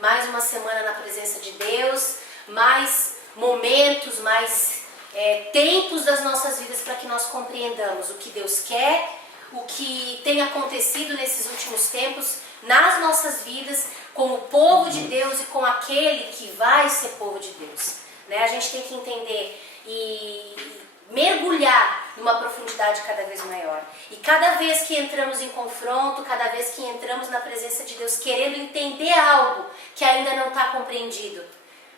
mais uma semana na presença de Deus, mais momentos, mais tempos das nossas vidas para que nós compreendamos o que Deus quer, o que tem acontecido nesses últimos tempos nas nossas vidas, com o povo de Deus e com aquele que vai ser povo de Deus. Né? A gente tem que entender e mergulhar numa profundidade cada vez maior. E cada vez que entramos em confronto, cada vez que entramos na presença de Deus querendo entender algo que ainda não está compreendido,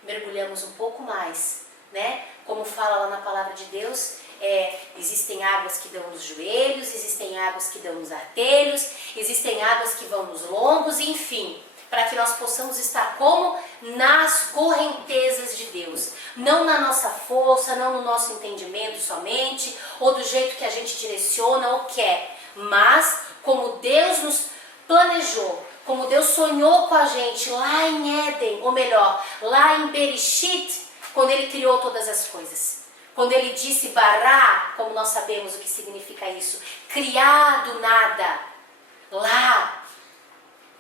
mergulhamos um pouco mais, né? Como fala lá na palavra de Deus, existem águas que dão nos joelhos, existem águas que dão nos artelhos, existem águas que vão nos lombos, enfim, para que nós possamos estar como? Nas correntezas de Deus. Não na nossa força, não no nosso entendimento somente, ou do jeito que a gente direciona ou quer, mas como Deus nos planejou, como Deus sonhou com a gente lá em Éden, ou melhor, lá em Bereshit, quando Ele criou todas as coisas. Quando Ele disse bará, como nós sabemos o que significa isso, criar do nada, lá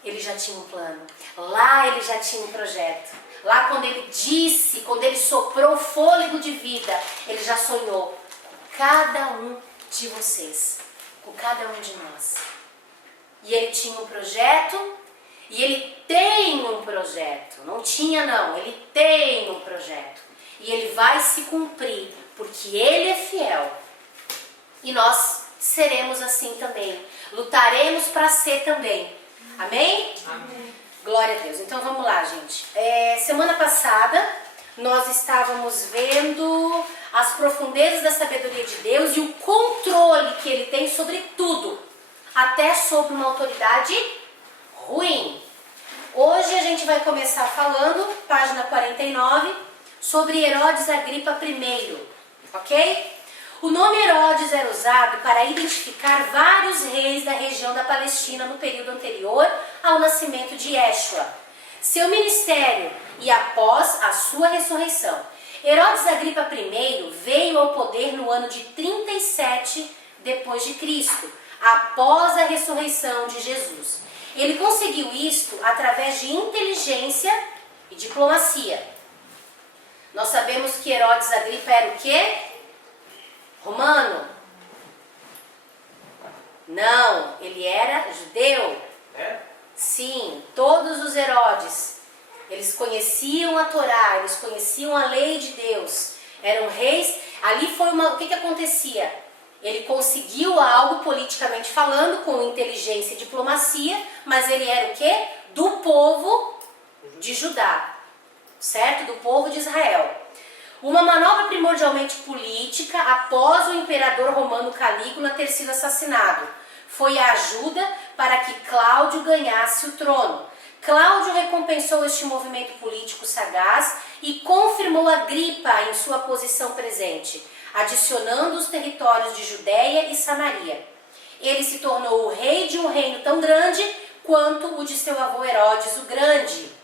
Ele já tinha um plano, lá Ele já tinha um projeto. Lá quando Ele disse, quando Ele soprou o fôlego de vida, Ele já sonhou com cada um de vocês, com cada um de nós. E Ele tinha um projeto, e Ele tem um projeto. Não tinha não, Ele tem um projeto. E Ele vai se cumprir, porque Ele é fiel. E nós seremos assim também. Lutaremos para ser também. Amém? Amém. Glória a Deus. Então vamos lá, gente. Semana passada nós estávamos vendo as profundezas da sabedoria de Deus e o controle que Ele tem sobre tudo, até sobre uma autoridade ruim. Hoje a gente vai começar falando, página 49, sobre Herodes Agripa I, ok? O nome Herodes era usado para identificar vários reis da região da Palestina no período anterior ao nascimento de Yeshua, seu ministério e após a sua ressurreição. Herodes Agripa I veio ao poder no ano de 37 depois de Cristo, após a ressurreição de Jesus. Ele conseguiu isto através de inteligência e diplomacia. Nós sabemos que Herodes Agripa era o quê? Romano? Não, ele era judeu. Sim, todos os Herodes, eles conheciam a Torá, eles conheciam a lei de Deus, eram reis. Ali foi o que acontecia? Ele conseguiu algo politicamente falando, com inteligência e diplomacia, mas ele era o quê? Do povo de Judá, certo? Do povo de Israel. Uma manobra primordialmente política após o imperador romano Calígula ter sido assassinado. Foi a ajuda para que Cláudio ganhasse o trono. Cláudio recompensou este movimento político sagaz e confirmou Agripa em sua posição presente, adicionando os territórios de Judéia e Samaria. Ele se tornou o rei de um reino tão grande quanto o de seu avô Herodes o Grande.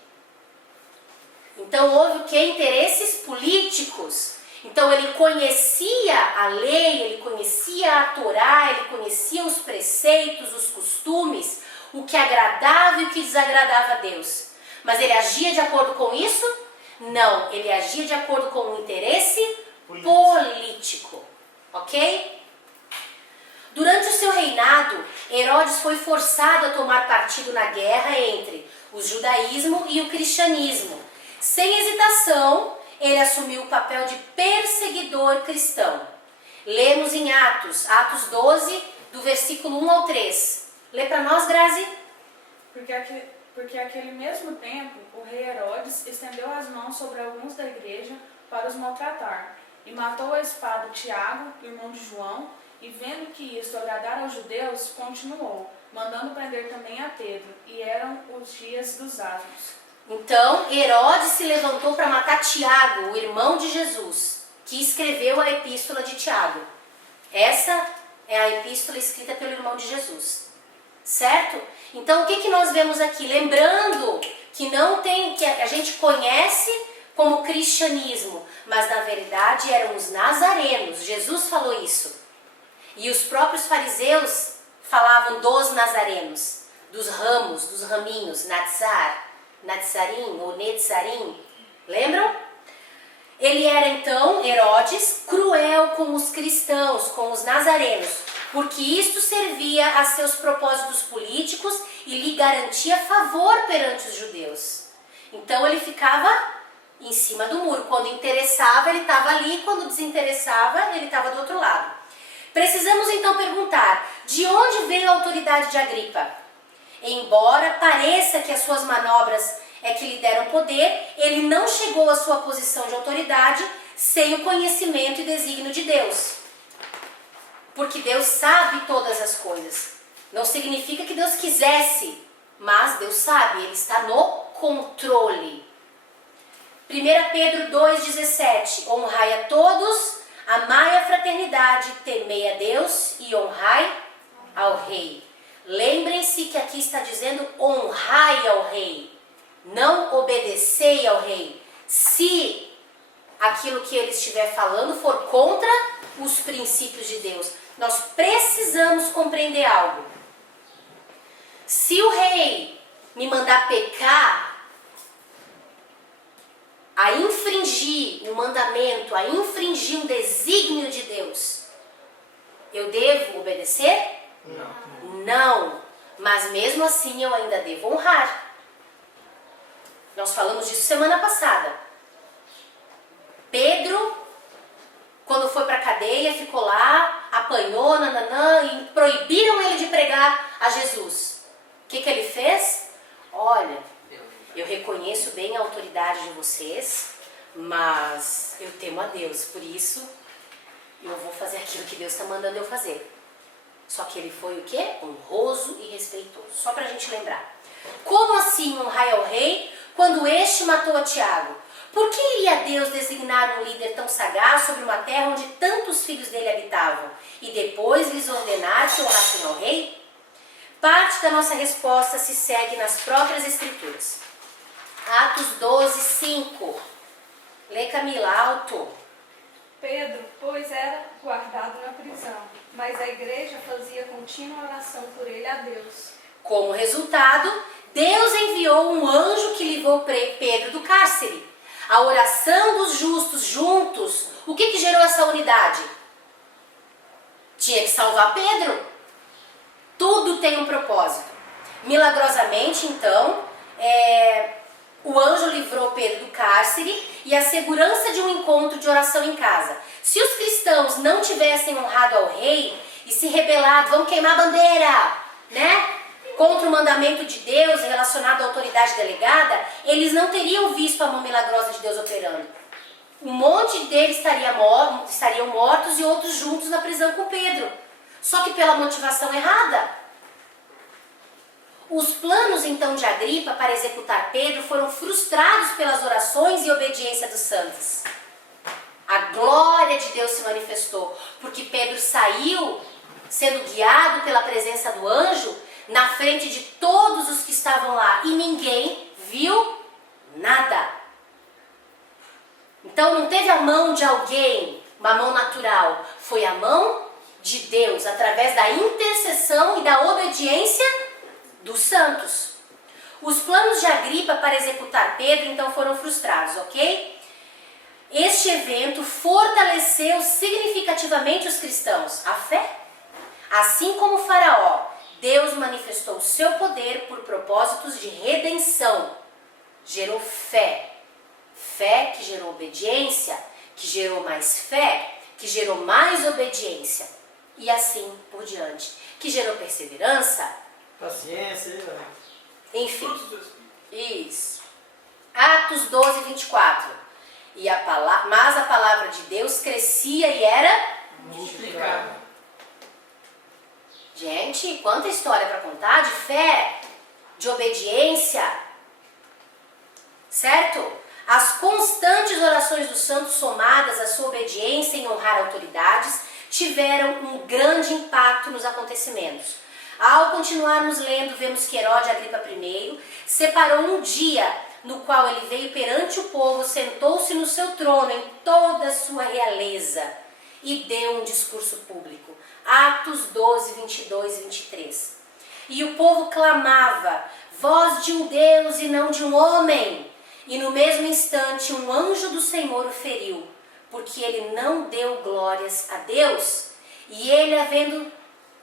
Então houve o que? Interesses políticos. Então ele conhecia a lei, ele conhecia a Torá, ele conhecia os preceitos, os costumes, o que agradava e o que desagradava a Deus. Mas ele agia de acordo com isso? Não, ele agia de acordo com um interesse político. Ok? Durante o seu reinado, Herodes foi forçado a tomar partido na guerra entre o judaísmo e o cristianismo. Sem hesitação, ele assumiu o papel de perseguidor cristão. Lemos em Atos 12, do versículo 1 ao 3. Lê para nós, Grazi. Porque naquele mesmo tempo, o rei Herodes estendeu as mãos sobre alguns da igreja para os maltratar, e matou a espada Tiago, irmão de João, e vendo que isto agradara aos judeus, continuou, mandando prender também a Pedro, e eram os dias dos asnos. Então, Herodes se levantou para matar Tiago, o irmão de Jesus, que escreveu a epístola de Tiago. Essa é a epístola escrita pelo irmão de Jesus. Certo? Então, o que nós vemos aqui? Lembrando que que a gente conhece como cristianismo, mas na verdade eram os nazarenos. Jesus falou isso. E os próprios fariseus falavam dos nazarenos, dos ramos, dos raminhos, natzar. Netzarim ou Netzarim, lembram? Ele era então, Herodes, cruel com os cristãos, com os nazarenos, porque isto servia a seus propósitos políticos e lhe garantia favor perante os judeus. Então ele ficava em cima do muro. Quando interessava, ele estava ali, quando desinteressava, ele estava do outro lado. Precisamos então perguntar, de onde veio a autoridade de Agripa? Embora pareça que as suas manobras é que lhe deram poder, ele não chegou à sua posição de autoridade sem o conhecimento e desígnio de Deus. Porque Deus sabe todas as coisas. Não significa que Deus quisesse, mas Deus sabe, Ele está no controle. 1 Pedro 2,17: honrai a todos, amai a fraternidade, temei a Deus e honrai ao rei. Lembrem-se que aqui está dizendo honrai ao rei, não obedecei ao rei. Se aquilo que ele estiver falando for contra os princípios de Deus, nós precisamos compreender algo. Se o rei me mandar pecar, a infringir um mandamento, a infringir um desígnio de Deus, eu devo obedecer? Não. Mas mesmo assim eu ainda devo honrar. Nós falamos disso semana passada. Pedro, quando foi para a cadeia, ficou lá, apanhou, e proibiram ele de pregar a Jesus. O que ele fez? Olha, eu reconheço bem a autoridade de vocês, mas eu temo a Deus, por isso eu vou fazer aquilo que Deus está mandando eu fazer. Só que ele foi o quê? Honroso e respeitoso. Só para a gente lembrar. Como assim honrai ao rei quando este matou a Tiago? Por que iria Deus designar um líder tão sagaz sobre uma terra onde tantos filhos dele habitavam e depois lhes ordenar que honrassem ao rei? Parte da nossa resposta se segue nas próprias escrituras. Atos 12, 5. Lê, Camila, alto. Pedro, pois, era guardado na prisão, mas a igreja fazia contínua oração por ele a Deus. Como resultado, Deus enviou um anjo que livrou Pedro do cárcere. A oração dos justos juntos, o que gerou essa unidade? Tinha que salvar Pedro. Tudo tem um propósito. Milagrosamente, então, o anjo livrou Pedro do cárcere e a segurança de um encontro de oração em casa. Se os cristãos não tivessem honrado ao rei e se rebelado, vamos queimar a bandeira, né? Contra o mandamento de Deus relacionado à autoridade delegada, eles não teriam visto a mão milagrosa de Deus operando. Um monte deles estariam mortos e outros juntos na prisão com Pedro. Só que pela motivação errada. Os planos então de Agripa para executar Pedro foram frustrados pelas orações e obediência dos santos. A glória de Deus se manifestou, porque Pedro saiu sendo guiado pela presença do anjo na frente de todos os que estavam lá e ninguém viu nada. Então não teve a mão de alguém, uma mão natural, foi a mão de Deus, através da intercessão e da obediência dos santos. Os planos de Agripa para executar Pedro então foram frustrados, ok? Este evento fortaleceu significativamente os cristãos, a fé. Assim como o faraó, Deus manifestou o seu poder por propósitos de redenção. Gerou fé. Fé que gerou obediência, que gerou mais fé, que gerou mais obediência. E assim por diante. Que gerou perseverança. Paciência, enfim. Isso. Atos 12, 24. Mas a palavra de Deus crescia e era multiplicada. Gente, quanta história para contar de fé, de obediência, certo? As constantes orações dos santos somadas à sua obediência em honrar autoridades tiveram um grande impacto nos acontecimentos. Ao continuarmos lendo, vemos que Herodes Agripa I separou um dia no qual ele veio perante o povo, sentou-se no seu trono em toda a sua realeza e deu um discurso público. Atos 12, 22 e 23. E o povo clamava: voz de um Deus e não de um homem. E no mesmo instante um anjo do Senhor o feriu, porque ele não deu glórias a Deus, e ele, havendo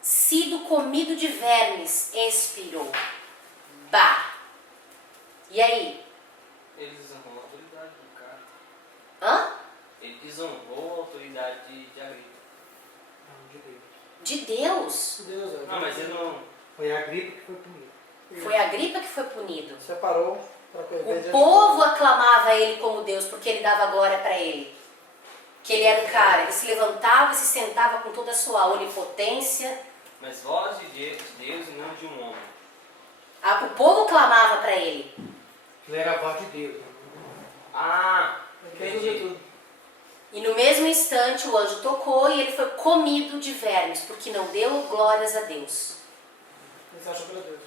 sido comido de vermes, expirou. Bah! E aí? Ele desonrou a autoridade do cara. Hã? Ele desonrou a autoridade de Agripa. Não, de Deus. De Deus. Deus, é. Não, mas ele não... Foi a gripe que foi punido. Foi Agripa que foi punido. Separou para O povo aclamava ele como Deus, porque ele dava glória para ele. Que ele era o cara, ele se levantava e se sentava com toda a sua onipotência. Mas voz de Deus e não de um homem. O povo clamava para ele. Ele era a voz de Deus. Ah, Ele resolveu tudo. E no mesmo instante o anjo tocou e ele foi comido de vermes, porque não deu glórias a Deus. Ele achou pelo Deus.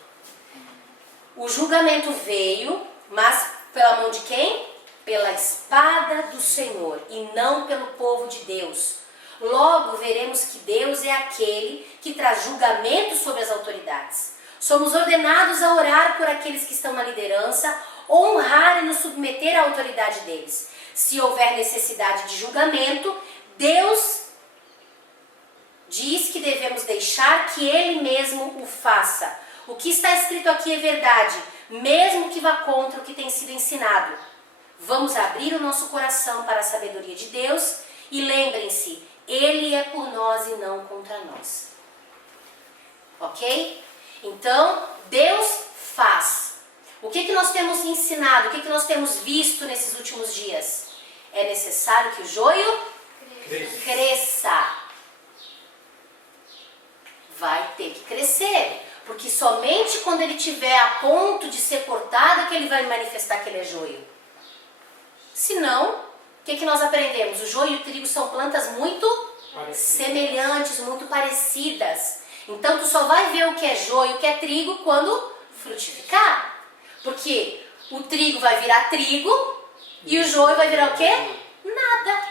O julgamento veio, mas pela mão de quem? Pela espada do Senhor e não pelo povo de Deus. Logo veremos que Deus é aquele que traz julgamento sobre as autoridades. Somos ordenados a orar por aqueles que estão na liderança, honrar e nos submeter à autoridade deles. Se houver necessidade de julgamento, Deus diz que devemos deixar que Ele mesmo o faça. O que está escrito aqui é verdade, mesmo que vá contra o que tem sido ensinado. Vamos abrir o nosso coração para a sabedoria de Deus e lembrem-se, Ele é por nós e não contra nós. Ok? Então, Deus faz. O que nós temos ensinado, o que nós temos visto nesses últimos dias? É necessário que o joio cresça. Vai ter que crescer. Porque somente quando ele estiver a ponto de ser cortado é que ele vai manifestar que ele é joio. Senão, o que nós aprendemos? O joio e o trigo são plantas muito semelhantes, muito parecidas. Então, tu só vai ver o que é joio e o que é trigo quando frutificar. Porque o trigo vai virar trigo e o joio vai virar o quê? Nada.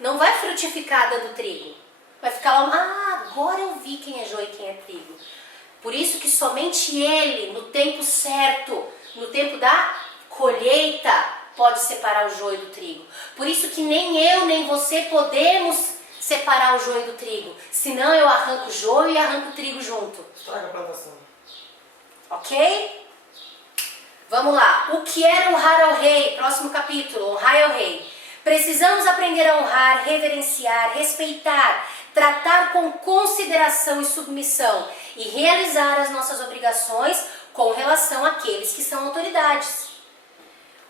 Não vai frutificar dando trigo. Vai ficar lá, agora eu vi quem é joio e quem é trigo. Por isso que somente Ele, no tempo certo, no tempo da colheita, pode separar o joio do trigo. Por isso que nem eu, nem você podemos separar o joio do trigo. Senão eu arranco o joio e arranco o trigo junto. Estraga a plantação. Ok? Vamos lá. O que era honrar ao rei? Próximo capítulo. Honrar ao rei. Precisamos aprender a honrar, reverenciar, respeitar, tratar com consideração e submissão e realizar as nossas obrigações com relação àqueles que são autoridades.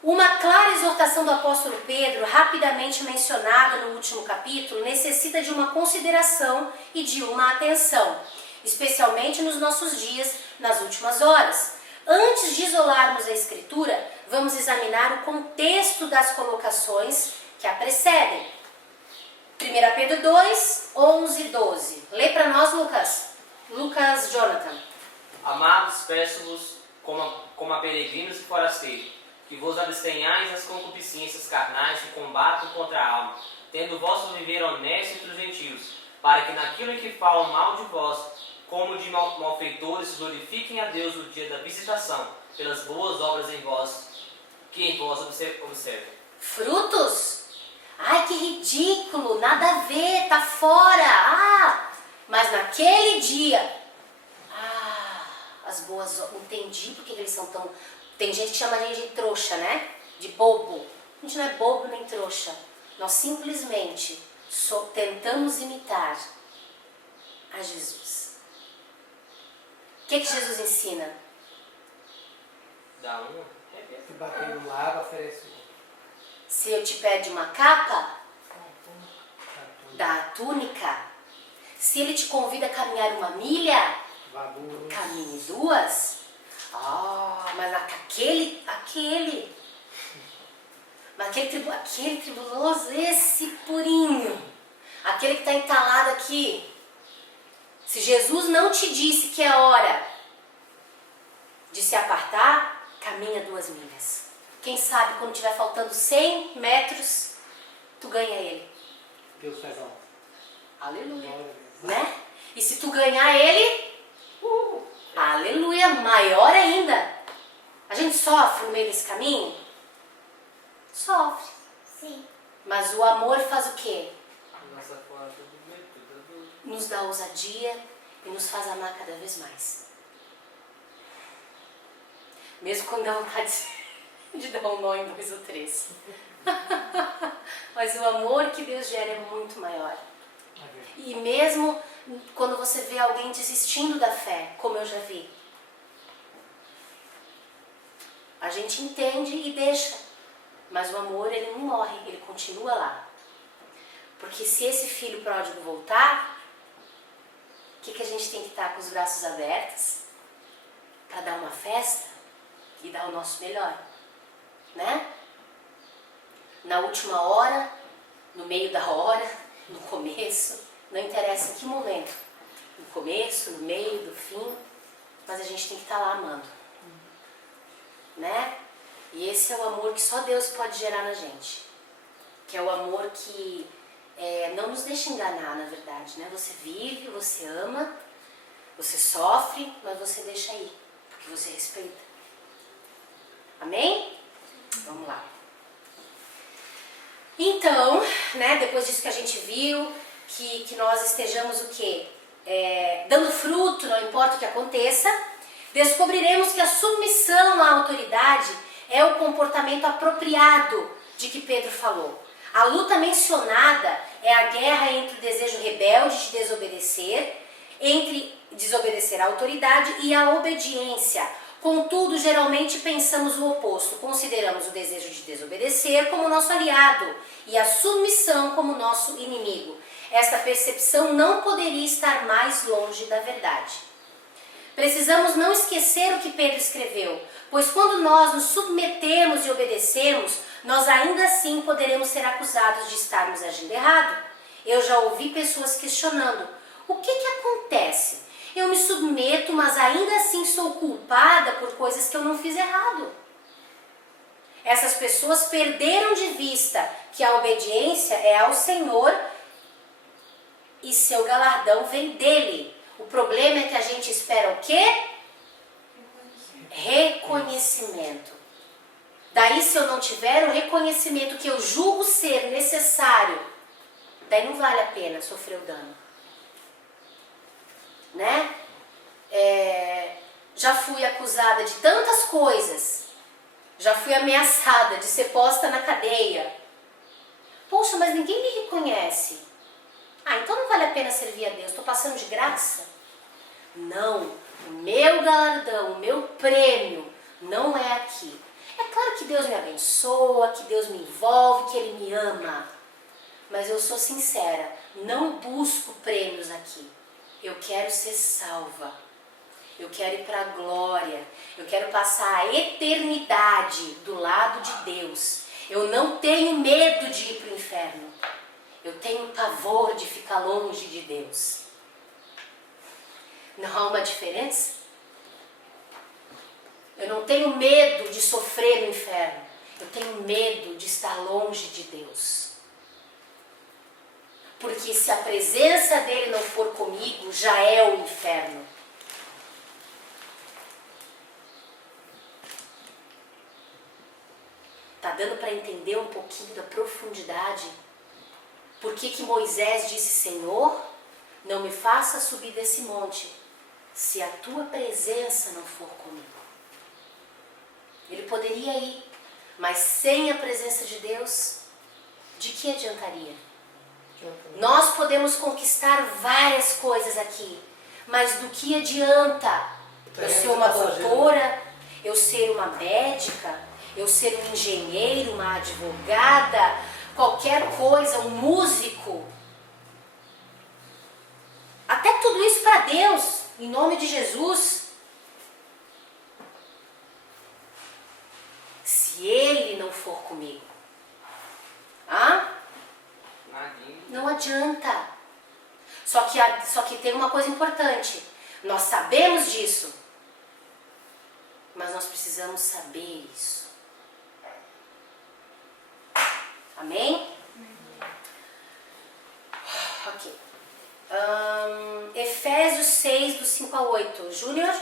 Uma clara exortação do apóstolo Pedro, rapidamente mencionada no último capítulo, necessita de uma consideração e de uma atenção, especialmente nos nossos dias, nas últimas horas. Antes de isolarmos a Escritura, vamos examinar o contexto das colocações que a precedem. 1 Pedro 2, 11 e 12. Lê para nós, Lucas. Lucas Jonathan. Amados, peço-vos, como a peregrinos e forasteiros, que vos abstenhais das concupiscências carnais que combatem contra a alma, tendo o vosso viver honesto entre os gentios, para que naquilo em que falam mal de vós, como de malfeitores, glorifiquem a Deus no dia da visitação, pelas boas obras em vós, que em vós observem. Frutos? Ai, que ridículo, nada a ver, tá fora. Mas naquele dia, as boas obras, entendi porque eles são tão... Tem gente que chama a gente de trouxa, né? De bobo. A gente não é bobo nem trouxa. Nós simplesmente tentamos imitar a Jesus. O que Jesus ensina? Dá um, Se bater no lado, oferece. Se eu te pede uma capa, dá a túnica. Se ele te convida a caminhar uma milha, caminhe duas. Mas aquele tribuloso, esse purinho, aquele que está entalado aqui. Se Jesus não te disse que é hora de se apartar, caminha 2 milhas. Quem sabe quando estiver faltando 100 metros, tu ganha ele. Deus faz algo. Aleluia. Né? E se tu ganhar ele, aleluia, maior ainda. A gente sofre no meio desse caminho? Sofre. Sim. Mas o amor faz o quê? Nossa porta do medo. Nos dá ousadia e nos faz amar cada vez mais. Mesmo quando dá vontade de dar um nó em 2 ou 3. Mas o amor que Deus gera é muito maior. E mesmo quando você vê alguém desistindo da fé, como eu já vi, a gente entende e deixa. Mas o amor, ele não morre, ele continua lá. Porque se esse filho pródigo voltar, o que a gente tem que estar com os braços abertos para dar uma festa e dar o nosso melhor, né? Na última hora, no meio da hora, no começo, não interessa em que momento, no começo, no meio, do fim, mas a gente tem que estar lá amando, né? E esse é o amor que só Deus pode gerar na gente, que é o amor que não nos deixa enganar, na verdade, né? Você vive, você ama, você sofre, mas você deixa ir, porque você respeita. Amém? Vamos lá. Então, né, depois disso que a gente viu, que nós estejamos o quê? Dando fruto, não importa o que aconteça, descobriremos que a submissão à autoridade é o comportamento apropriado de que Pedro falou. A luta mencionada é a guerra entre o desejo rebelde de desobedecer, entre desobedecer à autoridade e a obediência. Contudo, geralmente pensamos o oposto. Consideramos o desejo de desobedecer como nosso aliado e a submissão como nosso inimigo. Esta percepção não poderia estar mais longe da verdade. Precisamos não esquecer o que Pedro escreveu, pois quando nós nos submetemos e obedecemos, nós ainda assim poderemos ser acusados de estarmos agindo errado. Eu já ouvi pessoas questionando: o que acontece? Eu me submeto, mas ainda assim sou culpada por coisas que eu não fiz errado. Essas pessoas perderam de vista que a obediência é ao Senhor e seu galardão vem dele. O problema é que a gente espera o quê? Reconhecimento. Daí, se eu não tiver o reconhecimento que eu julgo ser necessário, daí não vale a pena sofrer o dano. Né? Já fui acusada de tantas coisas, já fui ameaçada de ser posta na cadeia. Poxa, mas ninguém me reconhece. Então não vale a pena servir a Deus, estou passando de graça? Não, o meu galardão, o meu prêmio não é aqui. É claro que Deus me abençoa, que Deus me envolve, que Ele me ama, mas eu sou sincera, não busco prêmios aqui. Eu quero ser salva, eu quero ir para a glória, eu quero passar a eternidade do lado de Deus. Eu não tenho medo de ir para o inferno, eu tenho pavor de ficar longe de Deus. Não há uma diferença? Eu não tenho medo de sofrer no inferno, eu tenho medo de estar longe de Deus. Porque se a presença dele não for comigo, já é o inferno. Tá dando para entender um pouquinho da profundidade? Por que Moisés disse: Senhor, não me faça subir desse monte, se a tua presença não for comigo. Ele poderia ir, mas sem a presença de Deus, de que adiantaria? Nós podemos conquistar várias coisas aqui, mas do que adianta eu ser uma doutora, eu ser uma médica, eu ser um engenheiro, uma advogada, qualquer coisa, um músico? Até tudo isso para Deus, em nome de Jesus. Se Ele não for comigo, não adianta. Só que tem uma coisa importante. Nós sabemos disso, mas nós precisamos saber isso. Amém? Ok. Efésios 6, do 5 ao 8. Júnior?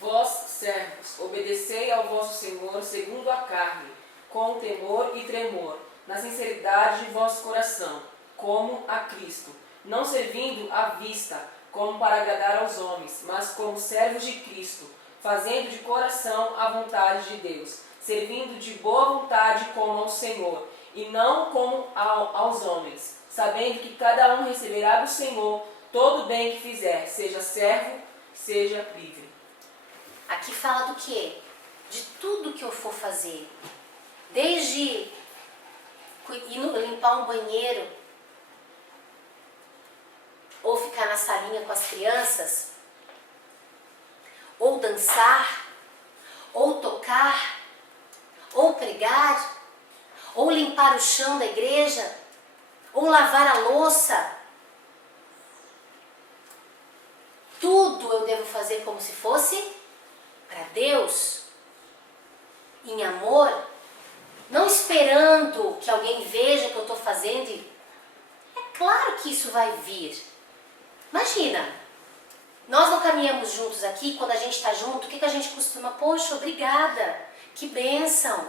Vós, servos, obedecei ao vosso Senhor segundo a carne, com temor e tremor, na sinceridade de vosso coração, como a Cristo, não servindo à vista, como para agradar aos homens, mas como servos de Cristo, fazendo de coração a vontade de Deus, servindo de boa vontade como ao Senhor, e não como aos homens, sabendo que cada um receberá do Senhor todo o bem que fizer, seja servo, seja livre. Aqui fala do quê? De tudo que eu for fazer. Desde limpar um banheiro, ou ficar na salinha com as crianças, ou dançar, ou tocar, ou pregar, ou limpar o chão da igreja, ou lavar a louça. Tudo eu devo fazer como se fosse para Deus, em amor, não esperando que alguém veja o que eu estou fazendo. É claro que isso vai vir. Imagina, nós não caminhamos juntos aqui, quando a gente está junto, o que a gente costuma? Poxa, obrigada, que bênção,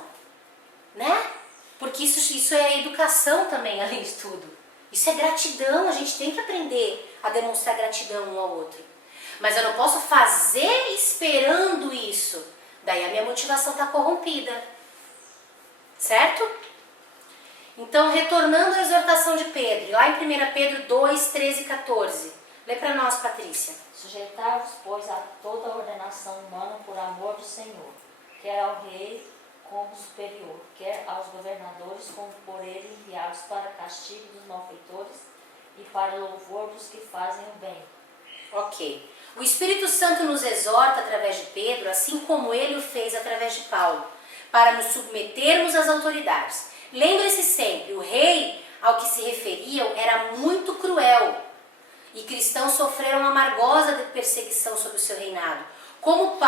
né? Porque isso é educação também, além de tudo. Isso é gratidão, a gente tem que aprender a demonstrar gratidão um ao outro. Mas eu não posso fazer esperando isso. Daí a minha motivação está corrompida. Certo? Então, retornando à exortação de Pedro, lá em 1 Pedro 2, 13 e 14. Lê para nós, Patrícia. Sujeitai-vos, pois, a toda a ordenação humana por amor do Senhor, quer ao rei como superior, quer aos governadores como por ele enviados para castigo dos malfeitores e para louvor dos que fazem o bem. Ok. O Espírito Santo nos exorta através de Pedro, assim como ele o fez através de Paulo, para nos submetermos às autoridades. Lembre-se sempre, o rei ao que se referiam era muito cruel e cristãos sofreram amargosa perseguição sobre o seu reinado. Como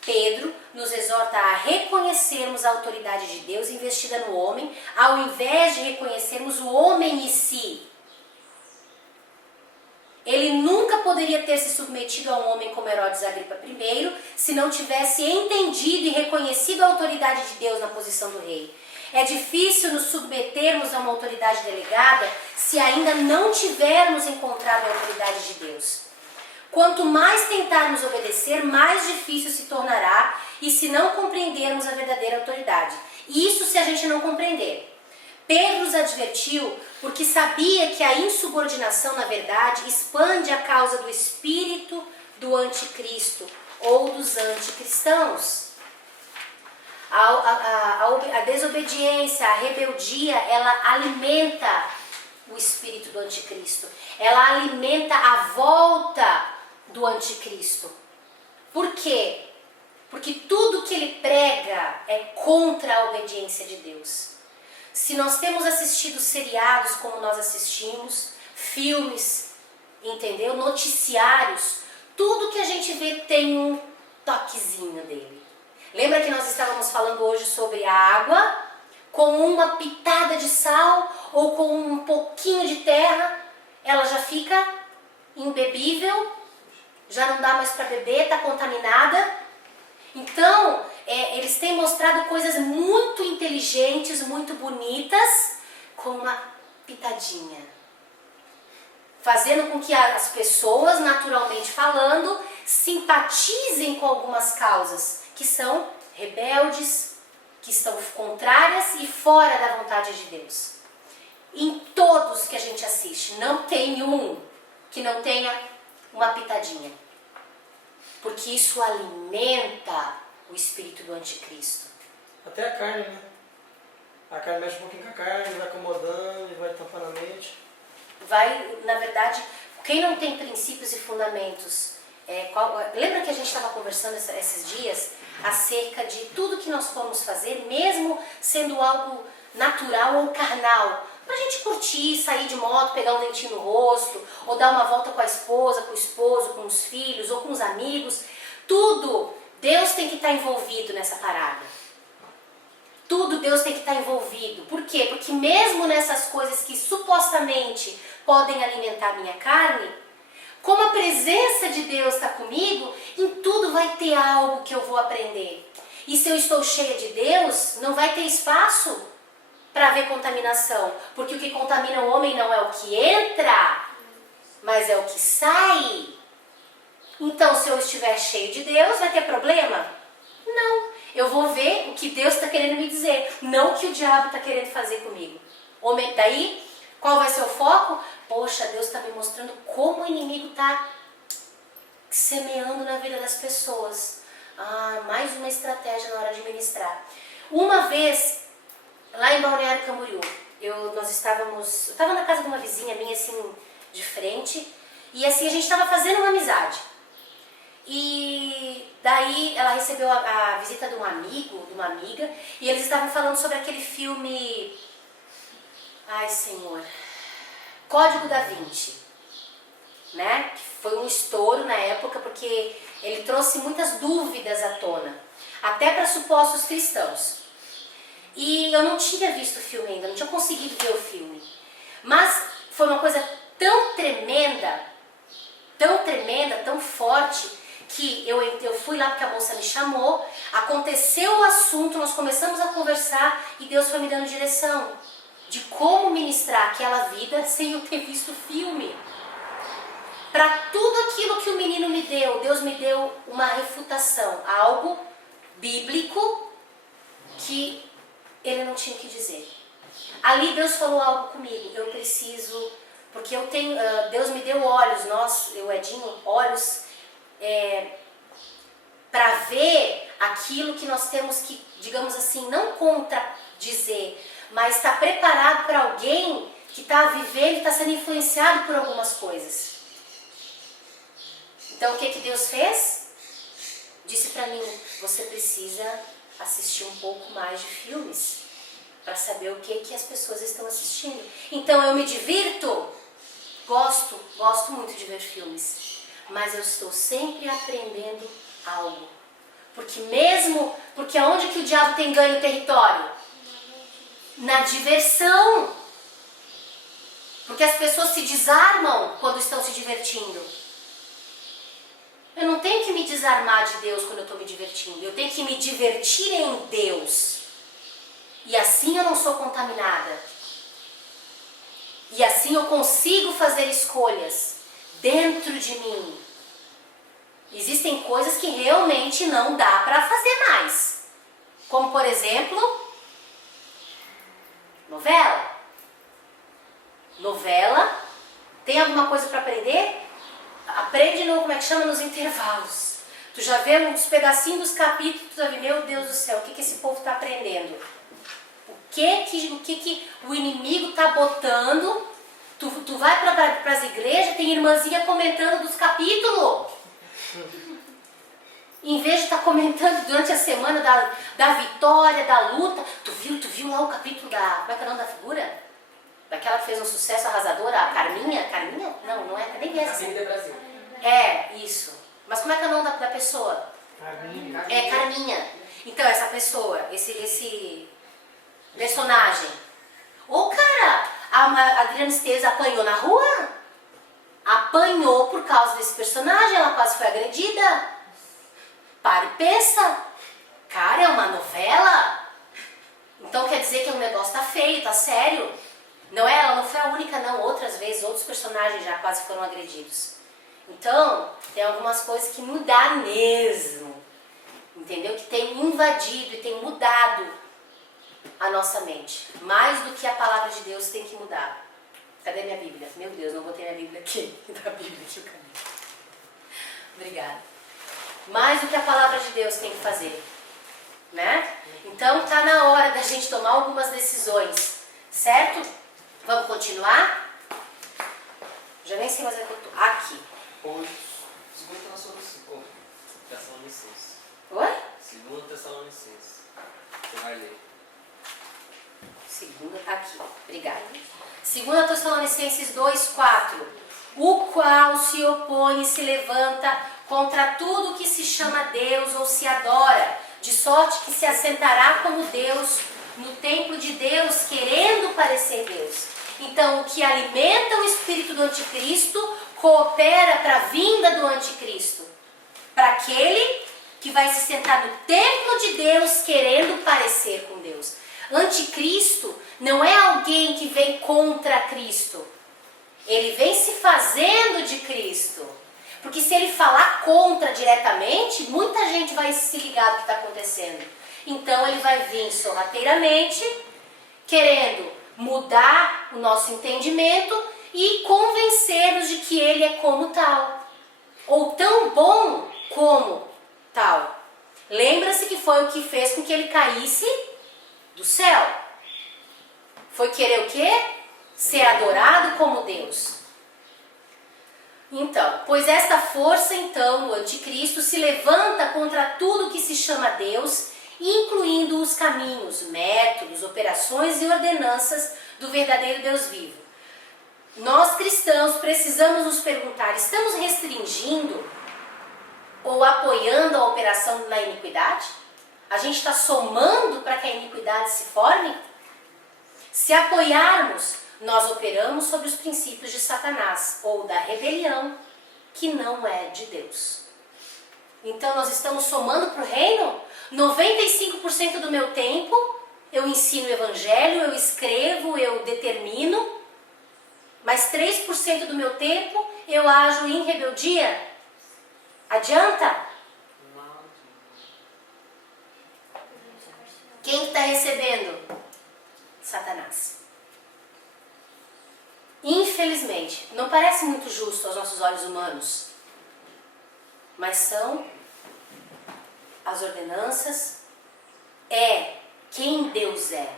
Pedro nos exorta a reconhecermos a autoridade de Deus investida no homem, ao invés de reconhecermos o homem em si. Ele nunca poderia ter se submetido a um homem como Herodes Agripa I se não tivesse entendido e reconhecido a autoridade de Deus na posição do rei. É difícil nos submetermos a uma autoridade delegada se ainda não tivermos encontrado a autoridade de Deus. Quanto mais tentarmos obedecer, mais difícil se tornará e se não compreendermos a verdadeira autoridade. Isso se a gente não compreender. Pedro os advertiu porque sabia que a insubordinação, na verdade, expande a causa do espírito do anticristo ou dos anticristãos. A desobediência, a rebeldia, ela alimenta o espírito do anticristo. Ela alimenta a volta do anticristo. Por quê? Porque tudo que ele prega é contra a obediência de Deus. Se nós temos assistido seriados como nós assistimos, filmes, entendeu? Noticiários, tudo que a gente vê tem um toquezinho dele. Lembra que nós estávamos falando hoje sobre a água com uma pitada de sal ou com um pouquinho de terra, ela já fica imbebível, já não dá mais para beber, está contaminada. Então, eles têm mostrado coisas muito inteligentes, muito bonitas, com uma pitadinha. Fazendo com que as pessoas, naturalmente falando, simpatizem com algumas causas que são rebeldes, que estão contrárias e fora da vontade de Deus. Em todos que a gente assiste, não tem um que não tenha uma pitadinha. Porque isso alimenta o espírito do anticristo. Até a carne, né? A carne mexe um pouquinho com a carne, vai acomodando e vai tampando a mente. Vai, na verdade, quem não tem princípios e fundamentos... lembra que a gente estava conversando esses dias acerca de tudo que nós formos fazer, mesmo sendo algo natural ou carnal, pra gente curtir, sair de moto, pegar um dentinho no rosto, ou dar uma volta com a esposa, com o esposo, com os filhos, ou com os amigos. Tudo, Deus tem que estar envolvido nessa parada. Tudo Deus tem que estar envolvido. Por quê? Porque mesmo nessas coisas que supostamente podem alimentar a minha carne, como a presença de Deus está comigo, em tudo vai ter ter algo que eu vou aprender. E se eu estou cheia de Deus, não vai ter espaço para haver contaminação. Porque o que contamina o homem não é o que entra, mas é o que sai. Então, se eu estiver cheio de Deus, vai ter problema? Não. Eu vou ver o que Deus está querendo me dizer, não o que o diabo está querendo fazer comigo. Daí, qual vai ser o foco? Poxa, Deus está me mostrando como o inimigo está semeando na vida das pessoas. Mais uma estratégia na hora de ministrar. Uma vez, lá em Balneário Camboriú, eu estava na casa de uma vizinha minha, assim, de frente, e assim, a gente estava fazendo uma amizade. E daí ela recebeu a visita de um amigo, de uma amiga, e eles estavam falando sobre aquele filme, ai Senhor, Código da Vinci, né? Que foi um estouro na época porque ele trouxe muitas dúvidas à tona, até para supostos cristãos. E eu não tinha visto o filme ainda, não tinha conseguido ver o filme, mas foi uma coisa tão tremenda, tão forte, que eu fui lá porque a moça me chamou, aconteceu o assunto, nós começamos a conversar e Deus foi me dando direção de como ministrar aquela vida sem eu ter visto o filme. Para tudo aquilo que o menino me deu, Deus me deu uma refutação, algo bíblico que ele não tinha que dizer. Ali Deus falou algo comigo, eu preciso, porque eu tenho, Deus me deu olhos, eu Edinho, olhos para ver aquilo que nós temos que, digamos assim, não contradizer, mas estar preparado para alguém que está vivendo e está sendo influenciado por algumas coisas. Então o que Deus fez? Disse para mim, você precisa assistir um pouco mais de filmes para saber o que as pessoas estão assistindo. Então eu me divirto, gosto muito de ver filmes. Mas eu estou sempre aprendendo algo. Porque aonde que o diabo tem ganho território? Na diversão. Porque as pessoas se desarmam quando estão se divertindo. Eu não tenho que me desarmar de Deus quando eu estou me divertindo. Eu tenho que me divertir em Deus. E assim eu não sou contaminada. E assim eu consigo fazer escolhas dentro de mim. Existem coisas que realmente não dá para fazer mais. Como, por exemplo, novela. Novela, tem alguma coisa para aprender? Aprende como é que chama nos intervalos. Tu já vê uns pedacinhos dos capítulos, tu já vê, meu Deus do céu, o que esse povo está aprendendo? O que o inimigo está botando? Tu vai para as igrejas, tem irmãzinha comentando dos capítulos. Em vez de estar comentando durante a semana da vitória, da luta. Tu viu lá o capítulo da... Como é que é o nome da figura? Daquela que fez um sucesso arrasador, a Carminha? Carminha? Não é nem essa. Avenida Brasil. Isso. Mas como é que é o nome da pessoa? Carminha. Carminha. Então, essa pessoa, esse personagem. Cara, a Adriana Esteves apanhou na rua. Apanhou por causa desse personagem, ela quase foi agredida. Para e pensa. Cara, é uma novela. Então quer dizer que o negócio tá feio, tá sério. Ela não foi a única não, outras vezes, outros personagens já quase foram agredidos. Então, tem algumas coisas que não dá mesmo. Entendeu? Que tem invadido e tem mudado a nossa mente. Mais do que a palavra de Deus tem que mudar. Cadê minha Bíblia? Meu Deus, não botei minha Bíblia aqui. Da Bíblia aqui o caminho. Obrigada. Mais do que a palavra de Deus tem que fazer. Né? Então está na hora da gente tomar algumas decisões. Certo? Vamos continuar? Já nem sei mais onde eu estou. Aqui. Hoje, 2 Tessalonicenses. Oi? 2 Tessalonicenses. Você vai ler. Aqui. Obrigada. 2 Tessalonicenses 2:4. O qual se opõe e se levanta contra tudo que se chama Deus ou se adora, de sorte que se assentará como Deus no templo de Deus, querendo parecer Deus. Então, o que alimenta o espírito do anticristo coopera para a vinda do anticristo, para aquele vai se sentar no templo de Deus querendo parecer com Deus. Anticristo não é alguém que vem contra Cristo. Ele vem se fazendo de Cristo. Porque se ele falar contra diretamente, muita gente vai se ligar do que está acontecendo. Então ele vai vir sorrateiramente, querendo mudar o nosso entendimento e convencer-nos de que ele é como tal. Ou tão bom como tal. Lembra-se que foi o que fez com que ele caísse do céu. Foi querer o quê? Ser adorado como Deus. Então, pois esta força, então, o anticristo, se levanta contra tudo que se chama Deus, incluindo os caminhos, métodos, operações e ordenanças do verdadeiro Deus vivo. Nós cristãos precisamos nos perguntar, estamos restringindo ou apoiando a operação da iniquidade? A gente está somando para que a iniquidade se forme? Se apoiarmos, nós operamos sobre os princípios de Satanás ou da rebelião, que não é de Deus. Então nós estamos somando para o reino? 95% do meu tempo eu ensino o evangelho, eu escrevo, eu determino, mas 3% do meu tempo eu ajo em rebeldia? Adianta? Quem está recebendo? Satanás. Infelizmente, não parece muito justo aos nossos olhos humanos, mas são as ordenanças, é quem Deus é.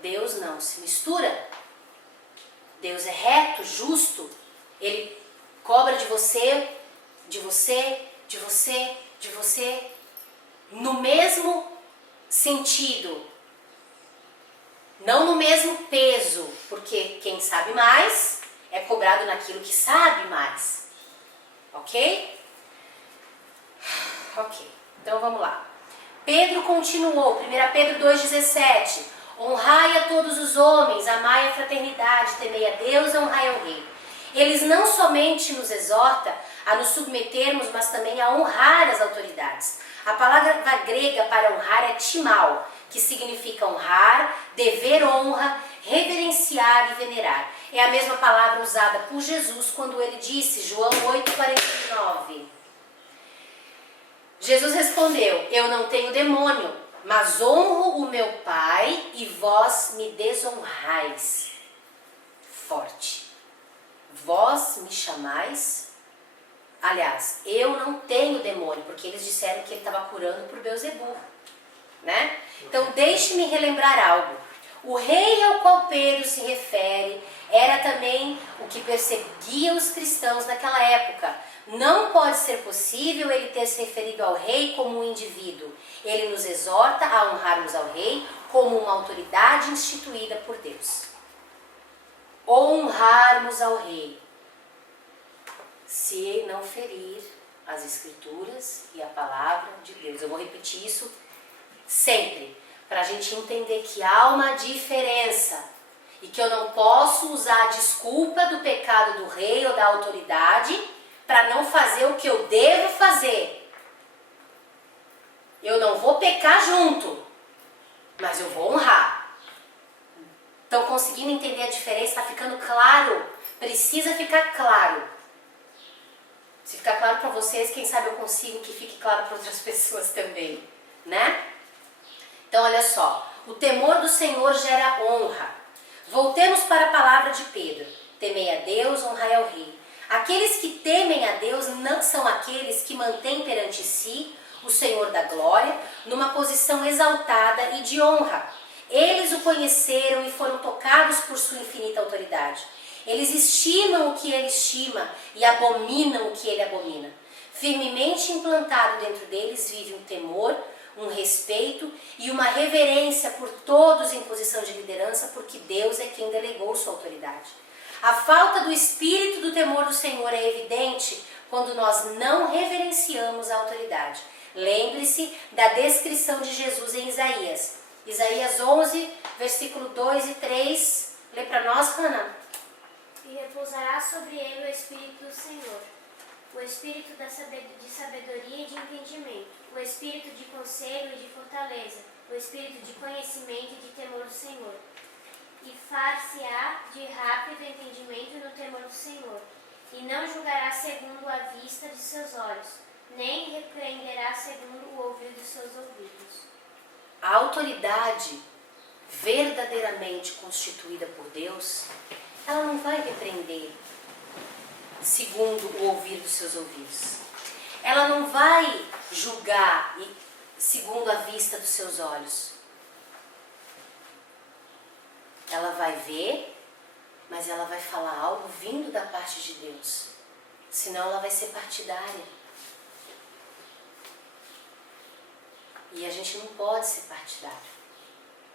Deus não se mistura. Deus é reto, justo. Ele cobra de você, de você, de você, de você, no mesmo sentido. Não no mesmo peso, porque quem sabe mais é cobrado naquilo que sabe mais. Ok? Ok, então vamos lá. Pedro continuou, 1 Pedro 2,17. Honrai a todos os homens, amai a fraternidade, temei a Deus, honrai ao rei. Eles não somente nos exortam a nos submetermos, mas também a honrar as autoridades. A palavra grega para honrar é timau, que significa honrar, dever honra, reverenciar e venerar. É a mesma palavra usada por Jesus quando ele disse, João 8,49. Jesus respondeu, eu não tenho demônio, mas honro o meu Pai e vós me desonrais. Forte. Vós me chamais. Aliás, eu não tenho demônio, porque eles disseram que ele estava curando por Beelzebub, né? Então, deixe-me relembrar algo. O rei ao qual Pedro se refere era também o que perseguia os cristãos naquela época. Não pode ser possível ele ter se referido ao rei como um indivíduo. Ele nos exorta a honrarmos ao rei como uma autoridade instituída por Deus. Honrarmos ao rei, se não ferir as escrituras e a palavra de Deus. Eu vou repetir isso sempre, para a gente entender que há uma diferença e que eu não posso usar a desculpa do pecado do rei ou da autoridade para não fazer o que eu devo fazer. Eu não vou pecar junto, mas eu vou honrar. Estão conseguindo entender a diferença? Está ficando claro? Precisa ficar claro. Se ficar claro para vocês, quem sabe eu consigo que fique claro para outras pessoas também, né? Então, olha só. O temor do Senhor gera honra. Voltemos para a palavra de Pedro. Temei a Deus, honrai ao rei. Aqueles que temem a Deus não são aqueles que mantêm perante si o Senhor da glória numa posição exaltada e de honra. Eles o conheceram e foram tocados por sua infinita autoridade. Eles estimam o que ele estima e abominam o que ele abomina. Firmemente implantado dentro deles vive um temor, um respeito e uma reverência por todos em posição de liderança, porque Deus é quem delegou sua autoridade. A falta do espírito do temor do Senhor é evidente quando nós não reverenciamos a autoridade. Lembre-se da descrição de Jesus em Isaías. Isaías 11, versículo 2 e 3. Lê para nós, Hannah. E repousará sobre ele o Espírito do Senhor, o espírito de sabedoria e de entendimento, o espírito de conselho e de fortaleza, o espírito de conhecimento e de temor do Senhor. E far-se-á de rápido entendimento no temor do Senhor, e não julgará segundo a vista de seus olhos, nem repreenderá segundo o ouvido de seus ouvidos. A autoridade verdadeiramente constituída por Deus, ela não vai repreender segundo o ouvir dos seus ouvidos. Ela não vai julgar segundo a vista dos seus olhos. Ela vai ver, mas ela vai falar algo vindo da parte de Deus. Senão ela vai ser partidária. E a gente não pode ser partidário.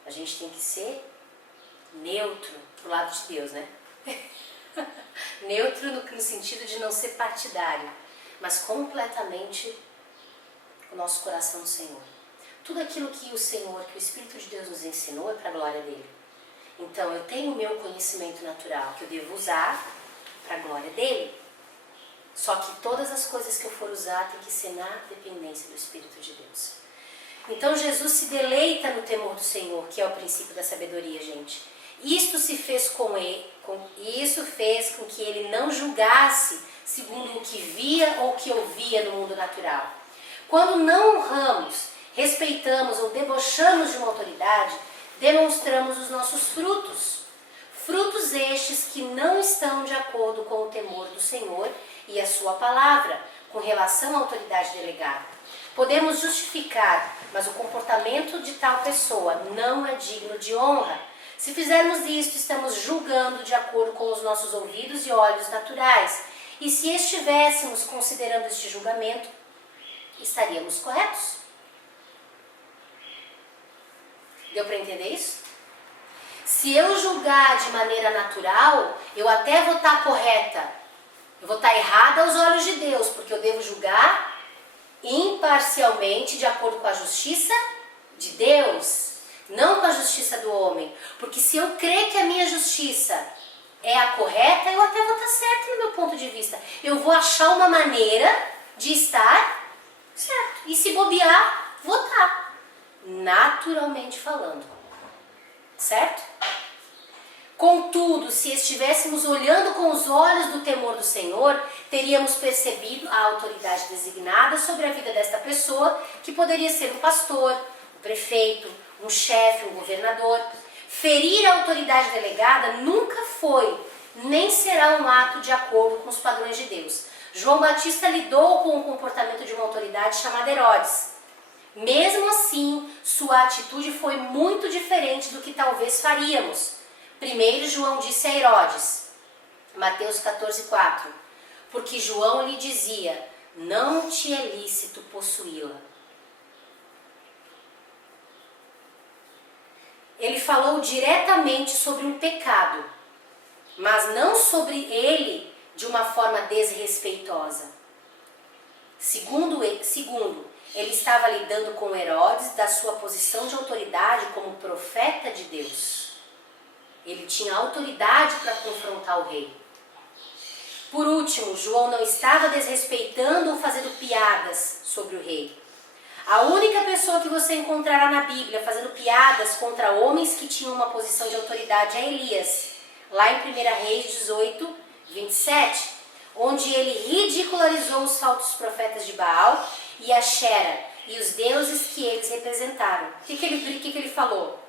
A gente tem que ser neutro pro lado de Deus, né? Neutro no sentido de não ser partidário, mas completamente o nosso coração do Senhor. Tudo aquilo que o Senhor, que o Espírito de Deus nos ensinou é para a glória dele. Então eu tenho o meu conhecimento natural que eu devo usar para a glória dele. Só que todas as coisas que eu for usar tem que ser na dependência do Espírito de Deus. Então Jesus se deleita no temor do Senhor, que é o princípio da sabedoria, gente. Isto fez com que ele não julgasse segundo o que via ou o que ouvia no mundo natural. Quando não honramos, respeitamos ou debochamos de uma autoridade, demonstramos os nossos frutos. Frutos estes que não estão de acordo com o temor do Senhor e a sua palavra, com relação à autoridade delegada. Podemos justificar, mas o comportamento de tal pessoa não é digno de honra. Se fizermos isto, estamos julgando de acordo com os nossos ouvidos e olhos naturais. E se estivéssemos considerando este julgamento, estaríamos corretos? Deu para entender isso? Se eu julgar de maneira natural, eu até vou estar correta. Eu vou estar errada aos olhos de Deus, porque eu devo julgar imparcialmente de acordo com a justiça de Deus, não com a justiça do homem. Porque se eu crer que a minha justiça é a correta, eu até vou estar certa no meu ponto de vista. Eu vou achar uma maneira de estar certo. E se bobear, vou estar. Naturalmente falando. Certo? Contudo, se estivéssemos olhando com os olhos do temor do Senhor, teríamos percebido a autoridade designada sobre a vida desta pessoa, que poderia ser um pastor, um prefeito, um chefe, um governador. Ferir a autoridade delegada nunca foi, nem será um ato de acordo com os padrões de Deus. João Batista lidou com o comportamento de uma autoridade chamada Herodes. Mesmo assim, sua atitude foi muito diferente do que talvez faríamos. Primeiro João disse a Herodes, Mateus 14:4, porque João lhe dizia, não te é lícito possuí-la. Ele falou diretamente sobre um pecado, mas não sobre ele de uma forma desrespeitosa. Segundo, ele estava lidando com Herodes da sua posição de autoridade como profeta de Deus. Ele tinha autoridade para confrontar o rei. Por último, João não estava desrespeitando ou fazendo piadas sobre o rei. A única pessoa que você encontrará na Bíblia fazendo piadas contra homens que tinham uma posição de autoridade é Elias, lá em 1 Reis 18, 27, onde ele ridicularizou os falsos profetas de Baal e Axera e os deuses que eles representaram. O que ele falou?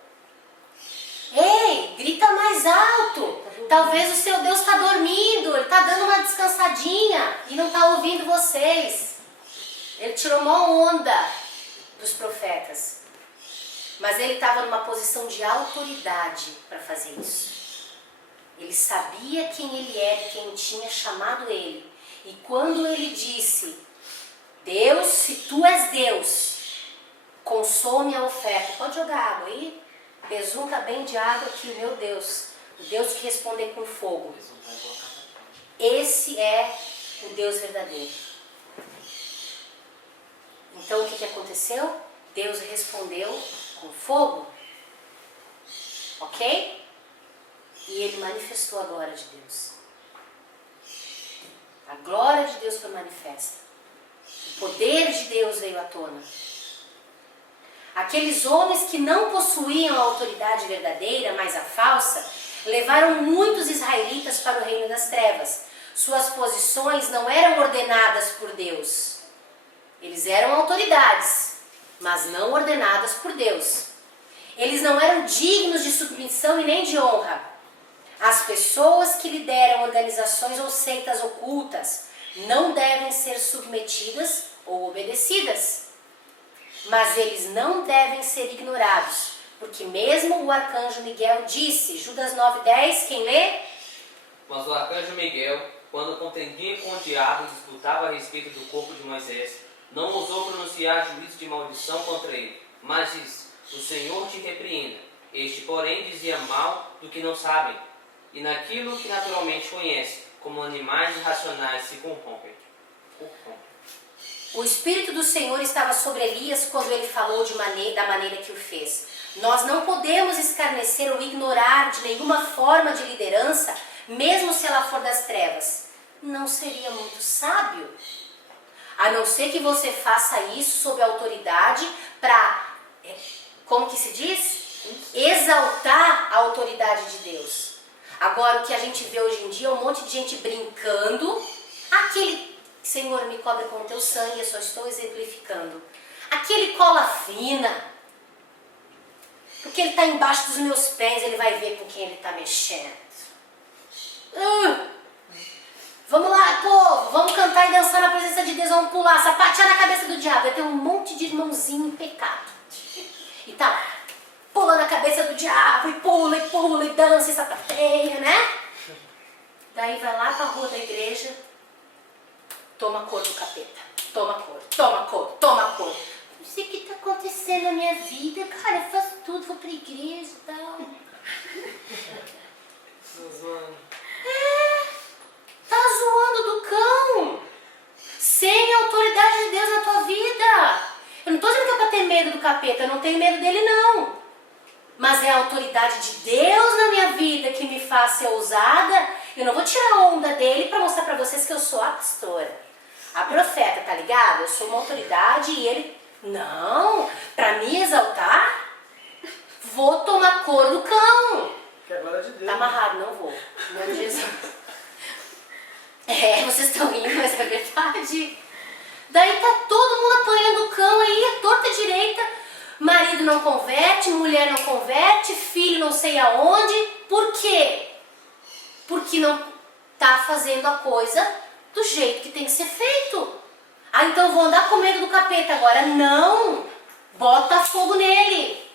Ei, grita mais alto. Talvez o seu Deus está dormindo, ele está dando uma descansadinha e não está ouvindo vocês. Ele tirou uma onda dos profetas. Mas ele estava numa posição de autoridade para fazer isso. Ele sabia quem ele era, quem tinha chamado ele. E quando ele disse, Deus, se tu és Deus, consome a oferta. Pode jogar água aí? Besunta bem de água aqui, meu Deus. O Deus que responder com fogo. Esse é o Deus verdadeiro. Então o que aconteceu? Deus respondeu com fogo. Ok? E ele manifestou a glória de Deus. A glória de Deus foi manifesta. O poder de Deus veio à tona. Aqueles homens que não possuíam a autoridade verdadeira, mas a falsa, levaram muitos israelitas para o reino das trevas. Suas posições não eram ordenadas por Deus. Eles eram autoridades, mas não ordenadas por Deus. Eles não eram dignos de submissão e nem de honra. As pessoas que lideram organizações ou seitas ocultas não devem ser submetidas ou obedecidas. Mas eles não devem ser ignorados, porque mesmo o arcanjo Miguel disse, Judas 9:10, quem lê? Mas o arcanjo Miguel, quando contendia com o diabo e disputava a respeito do corpo de Moisés, não ousou pronunciar juízo de maldição contra ele, mas disse, o Senhor te repreenda. Este, porém, dizia mal do que não sabem, e naquilo que naturalmente conhece, como animais irracionais se corrompem. O Espírito do Senhor estava sobre Elias quando ele falou da maneira que o fez. Nós não podemos escarnecer ou ignorar de nenhuma forma de liderança, mesmo se ela for das trevas. Não seria muito sábio. A não ser que você faça isso sob autoridade para, como que se diz? Exaltar a autoridade de Deus. Agora, o que a gente vê hoje em dia é um monte de gente brincando. Aquele, Senhor, me cobre com o teu sangue, eu só estou exemplificando. Aquele cola fina, porque ele está embaixo dos meus pés, ele vai ver com quem ele está mexendo. Vamos lá, povo, vamos cantar e dançar na presença de Deus, vamos pular, sapatear na cabeça do diabo. Vai ter um monte de irmãozinho em pecado. E tá lá, pulando a cabeça do diabo, e pula, e dança, e sapateia, né? Daí vai lá pra rua da igreja, toma cor do capeta. Toma cor, toma cor, toma cor. Não sei o que tá acontecendo na minha vida, cara, eu faço tudo, vou pra igreja e tal. Tá zoando do cão, sem a autoridade de Deus na tua vida. Eu não tô dizendo que é pra ter medo do capeta, eu não tenho medo dele não. Mas é a autoridade de Deus na minha vida que me faz ser ousada. Eu não vou tirar a onda dele pra mostrar pra vocês que eu sou a pastora, a profeta, tá ligado? Eu sou uma autoridade e ele... Não, pra me exaltar, vou tomar cor do cão. Que é a glória de Deus. Tá amarrado, não vou. Em nome de Jesus. Vocês estão rindo, mas é verdade. Daí tá todo mundo apanhando o cão aí, a torta direita. Marido não converte, mulher não converte, filho não sei aonde. Por quê? Porque não tá fazendo a coisa do jeito que tem que ser feito. Ah, então eu vou andar com medo do capeta agora. Não! Bota fogo nele.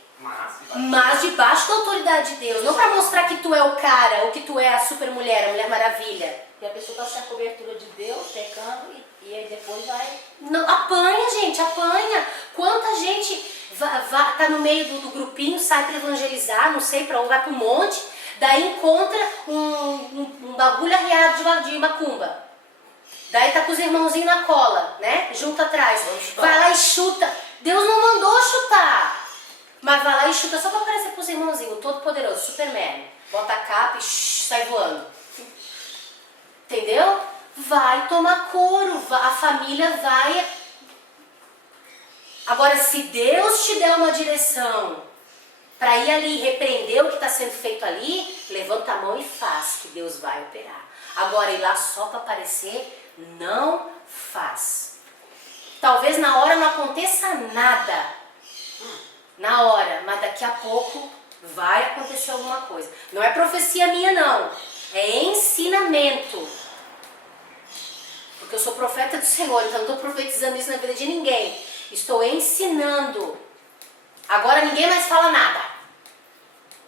Mas debaixo da autoridade de Deus. Não pra mostrar que tu é o cara, ou que tu é a super mulher, a Mulher Maravilha. E a pessoa está sem a cobertura de Deus, pecando, e aí depois vai... Não, apanha, gente, apanha. Quanta gente tá no meio do grupinho, sai para evangelizar, não sei para onde, vai pro monte, daí encontra um bagulho arriado de macumba. Daí tá com os irmãozinhos na cola, né? Junto atrás. Vai lá e chuta. Deus não mandou chutar. Mas vai lá e chuta só para aparecer pros irmãozinhos, todo poderoso, Superman. Bota a capa e sai voando. Entendeu? Vai tomar couro, a família vai. Agora, se Deus te der uma direção para ir ali e repreender o que está sendo feito ali, levanta a mão e faz, que Deus vai operar. Agora, ir lá só para aparecer, não faz. Talvez na hora não aconteça nada. Na hora, mas daqui a pouco vai acontecer alguma coisa. Não é profecia minha, não. É ensinamento. Porque eu sou profeta do Senhor, então não estou profetizando isso na vida de ninguém. Estou ensinando. Agora ninguém mais fala nada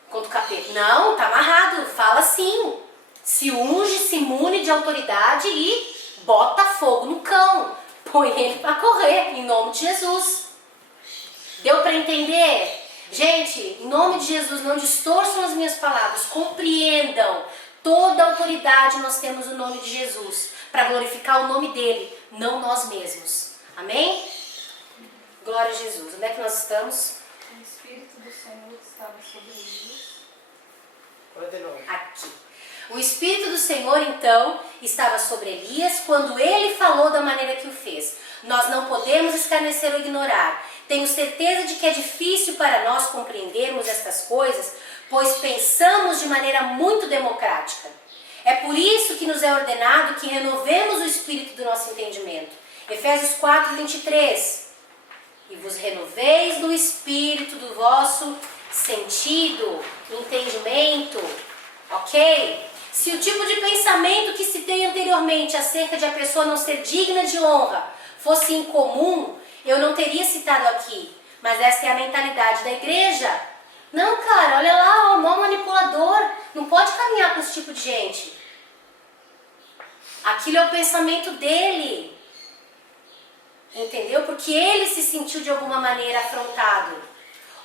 contra o capeta. Não, tá amarrado. Fala sim. Se unge, se imune de autoridade e bota fogo no cão. Põe ele para correr, em nome de Jesus. Deu para entender? Gente, em nome de Jesus, não distorçam as minhas palavras. Compreendam. Toda autoridade nós temos no nome de Jesus, para glorificar o nome dele, não nós mesmos. Amém? Glória a Jesus. Onde é que nós estamos? O Espírito do Senhor estava sobre eles. 49. Aqui. O Espírito do Senhor, então, estava sobre Elias quando ele falou da maneira que o fez. Nós não podemos escarnecer ou ignorar. Tenho certeza de que é difícil para nós compreendermos estas coisas, pois pensamos de maneira muito democrática. É por isso que nos é ordenado que renovemos o espírito do nosso entendimento. Efésios 4, 23. E vos renoveis no espírito do vosso sentido, entendimento, ok? Se o tipo de pensamento que citei anteriormente acerca de a pessoa não ser digna de honra fosse incomum, eu não teria citado aqui. Mas esta é a mentalidade da igreja. Não, cara, olha lá, o mau manipulador não pode caminhar com esse tipo de gente. Aquilo é o pensamento dele. Entendeu? Porque ele se sentiu de alguma maneira afrontado.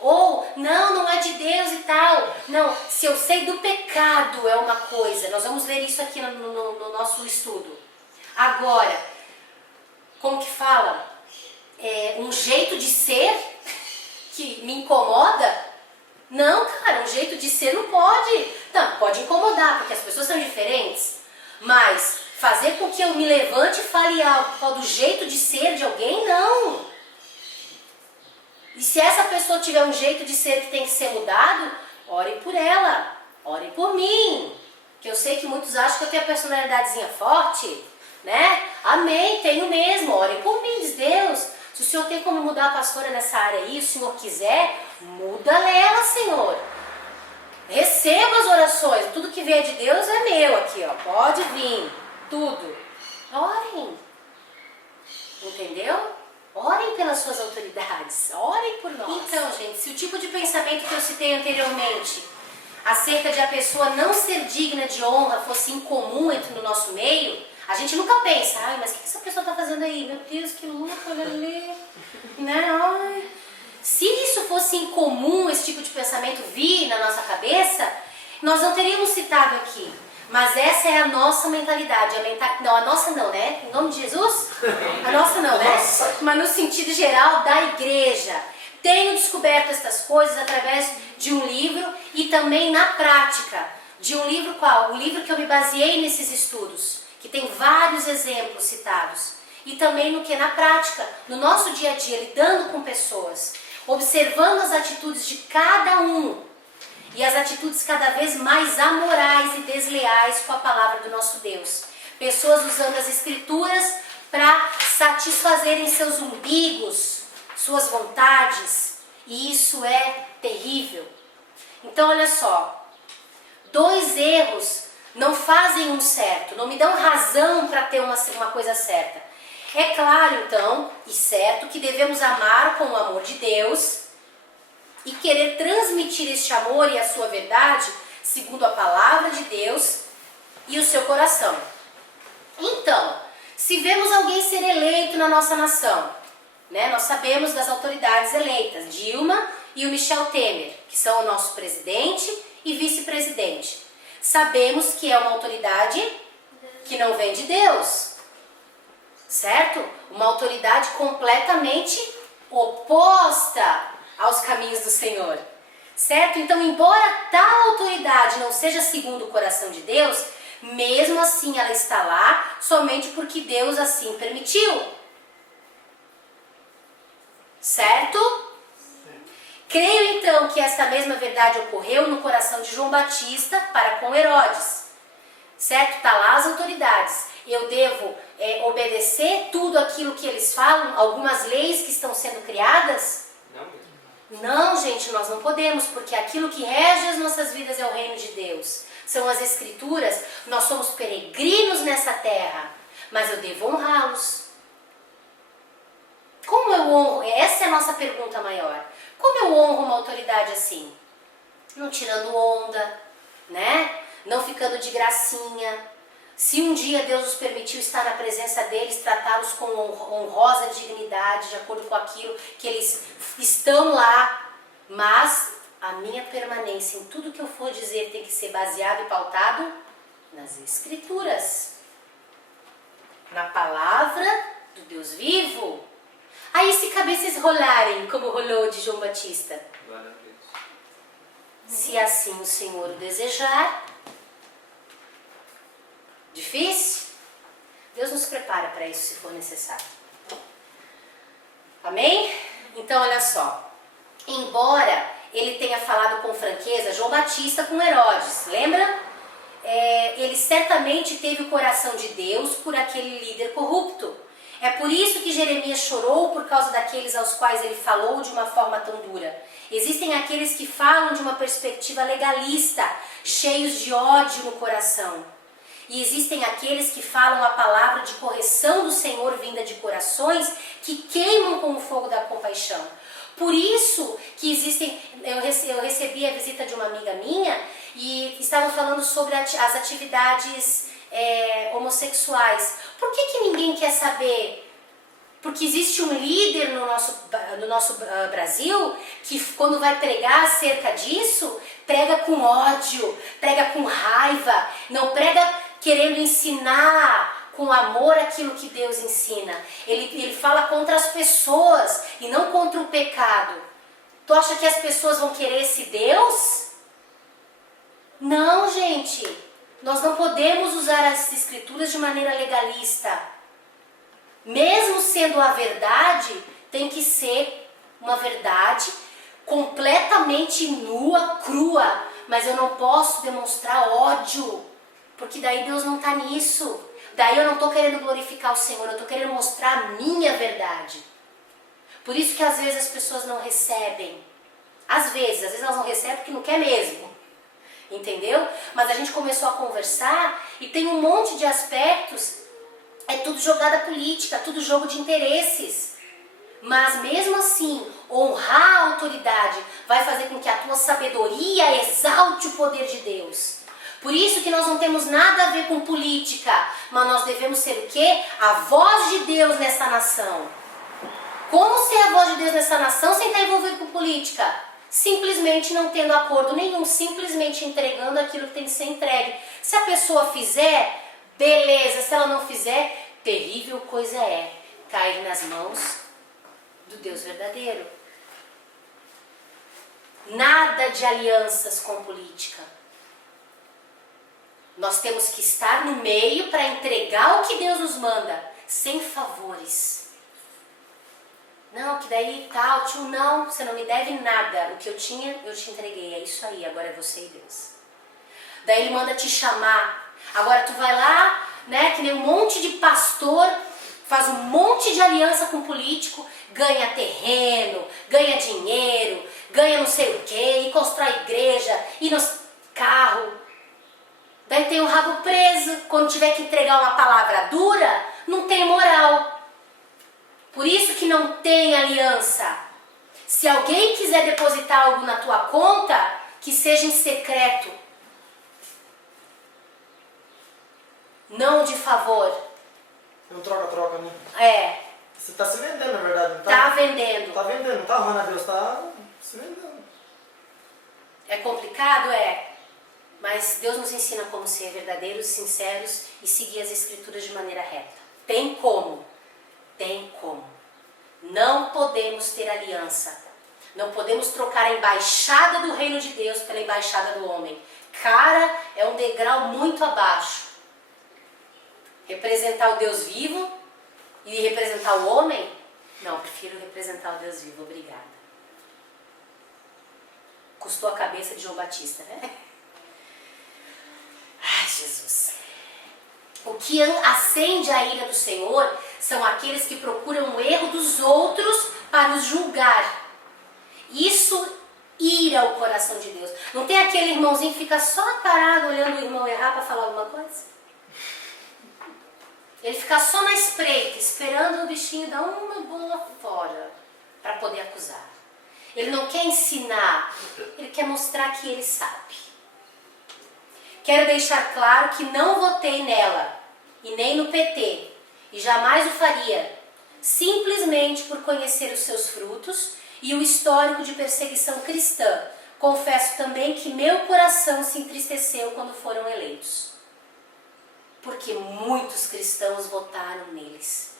Ou, não é de Deus e tal. Não, se eu sei do pecado é uma coisa. Nós vamos ver isso aqui no nosso estudo. Agora, como que fala? Um jeito de ser que me incomoda? Não, cara, um jeito de ser não pode. Não, pode incomodar, porque as pessoas são diferentes. Mas fazer com que eu me levante e fale algo do jeito de ser de alguém, não. E se essa pessoa tiver um jeito de ser que tem que ser mudado, orem por ela, orem por mim. Que eu sei que muitos acham que eu tenho a personalidadezinha forte, né? Amém, tenho mesmo, orem por mim, diz Deus. Se o Senhor tem como mudar a pastora nessa área aí, o Senhor quiser, muda ela, Senhor. Receba as orações, tudo que vier de Deus é meu aqui, ó. Pode vir, tudo. Orem. Entendeu? Orem pelas suas autoridades, orem por nós. Então, gente, se o tipo de pensamento que eu citei anteriormente, acerca de a pessoa não ser digna de honra, fosse incomum no nosso meio, a gente nunca pensa, ai, mas o que essa pessoa está fazendo aí? Meu Deus, que louco, olha ali. Né? Ai. Se isso fosse incomum, esse tipo de pensamento vir na nossa cabeça, nós não teríamos citado aqui. Mas essa é a nossa mentalidade. Não, a nossa não, né? Em nome de Jesus? A nossa não, né? Mas no sentido geral da igreja. Tenho descoberto estas coisas através de um livro e também na prática. De um livro qual? O livro que eu me baseei nesses estudos, que tem vários exemplos citados. E também no que? Na prática, no nosso dia a dia, lidando com pessoas, observando as atitudes de cada um. E as atitudes cada vez mais amorais e desleais com a palavra do nosso Deus. Pessoas usando as escrituras para satisfazerem seus umbigos, suas vontades. E isso é terrível. Então olha só, 2 erros não fazem um certo, não me dão razão para ter uma coisa certa. É claro então, e certo, que devemos amar com o amor de Deus e querer transmitir este amor e a sua verdade segundo a palavra de Deus e o seu coração. Então, se vemos alguém ser eleito na nossa nação, né, nós sabemos das autoridades eleitas, Dilma e o Michel Temer, que são o nosso presidente e vice-presidente. Sabemos que é uma autoridade que não vem de Deus, certo? Uma autoridade completamente oposta aos caminhos do Senhor, certo? Então, embora tal autoridade não seja segundo o coração de Deus, mesmo assim ela está lá somente porque Deus assim permitiu, certo? Creio então que esta mesma verdade ocorreu no coração de João Batista para com Herodes, certo? Está lá as autoridades. Eu devo obedecer tudo aquilo que eles falam, algumas leis que estão sendo criadas? Não mesmo. Não, gente, nós não podemos, porque aquilo que rege as nossas vidas é o reino de Deus. São as escrituras, nós somos peregrinos nessa terra, mas eu devo honrá-los. Como eu honro? Essa é a nossa pergunta maior. Como eu honro uma autoridade assim? Não tirando onda, né? Não ficando de gracinha. Se um dia Deus nos permitiu estar na presença deles, tratá-los com honrosa dignidade, de acordo com aquilo que eles estão lá, mas a minha permanência em tudo que eu for dizer tem que ser baseado e pautado nas Escrituras, na palavra do Deus vivo. Aí se cabeças rolarem, como rolou de João Batista, Glória a Deus. se assim o Senhor o desejar, Difícil? Deus nos prepara para isso se for necessário. Amém? Então olha só. Embora ele tenha falado com franqueza, João Batista com Herodes, lembra? Ele certamente teve o coração de Deus por aquele líder corrupto. É por isso que Jeremias chorou por causa daqueles aos quais ele falou de uma forma tão dura. Existem aqueles que falam de uma perspectiva legalista, cheios de ódio no coração. E existem aqueles que falam a palavra de correção do Senhor vinda de corações que queimam com o fogo da compaixão. Por isso que existem, eu recebi a visita de uma amiga minha e estavam falando sobre as atividades homossexuais. Por que ninguém quer saber? Porque existe um líder no nosso Brasil que quando vai pregar acerca disso, prega com ódio, prega com raiva, não prega querendo ensinar com amor aquilo que Deus ensina. Ele fala contra as pessoas e não contra o pecado. Tu acha que as pessoas vão querer esse Deus? Não, gente. Nós não podemos usar as escrituras de maneira legalista. Mesmo sendo a verdade, tem que ser uma verdade completamente nua, crua. Mas eu não posso demonstrar ódio, porque daí Deus não está nisso. Daí eu não estou querendo glorificar o Senhor, eu estou querendo mostrar a minha verdade. Por isso que às vezes as pessoas não recebem. Às vezes elas não recebem porque não quer mesmo. Entendeu? Mas a gente começou a conversar e tem um monte de aspectos, é tudo jogada política, tudo jogo de interesses. Mas mesmo assim, honrar a autoridade vai fazer com que a tua sabedoria exalte o poder de Deus. Por isso que nós não temos nada a ver com política, mas nós devemos ser o quê? A voz de Deus nessa nação. Como ser a voz de Deus nessa nação sem estar envolvido com política? Simplesmente não tendo acordo nenhum, simplesmente entregando aquilo que tem que ser entregue. Se a pessoa fizer, beleza. Se ela não fizer, terrível coisa é cair nas mãos do Deus verdadeiro. Nada de alianças com política. Nós temos que estar no meio para entregar o que Deus nos manda, sem favores. Não, que daí tal, tio, não, você não me deve nada. O que eu tinha, eu te entreguei. É isso aí, agora é você e Deus. Daí ele manda te chamar. Agora tu vai lá, né, que nem um monte de pastor, faz um monte de aliança com político, ganha terreno, ganha dinheiro, ganha não sei o quê, e constrói igreja, e nos carro. Daí tem o rabo preso, quando tiver que entregar uma palavra dura, não tem moral. Por isso que não tem aliança. Se alguém quiser depositar algo na tua conta, que seja em secreto. Não de favor. Não troca-troca, né? É. Você está se vendendo, na verdade, não tá? Tá vendendo. Tá vendendo, não tá honrando a Deus, tá se vendendo. É complicado? É. Mas Deus nos ensina como ser verdadeiros, sinceros e seguir as escrituras de maneira reta. Tem como. Tem como. Não podemos ter aliança. Não podemos trocar a embaixada do reino de Deus pela embaixada do homem. Cara, é um degrau muito abaixo. Representar o Deus vivo e representar o homem? Não, prefiro representar o Deus vivo. Obrigada. Custou a cabeça de João Batista, né? Ai, Jesus. O que acende a ira do Senhor são aqueles que procuram o erro dos outros para os julgar. Isso ira o coração de Deus. Não tem aquele irmãozinho que fica só parado olhando o irmão errar para falar alguma coisa? Ele fica só na espreita, esperando o bichinho dar uma bola fora para poder acusar. Ele não quer ensinar, ele quer mostrar que ele sabe. Quero deixar claro que não votei nela, e nem no PT, e jamais o faria, simplesmente por conhecer os seus frutos e o histórico de perseguição cristã. Confesso também que meu coração se entristeceu quando foram eleitos, porque muitos cristãos votaram neles.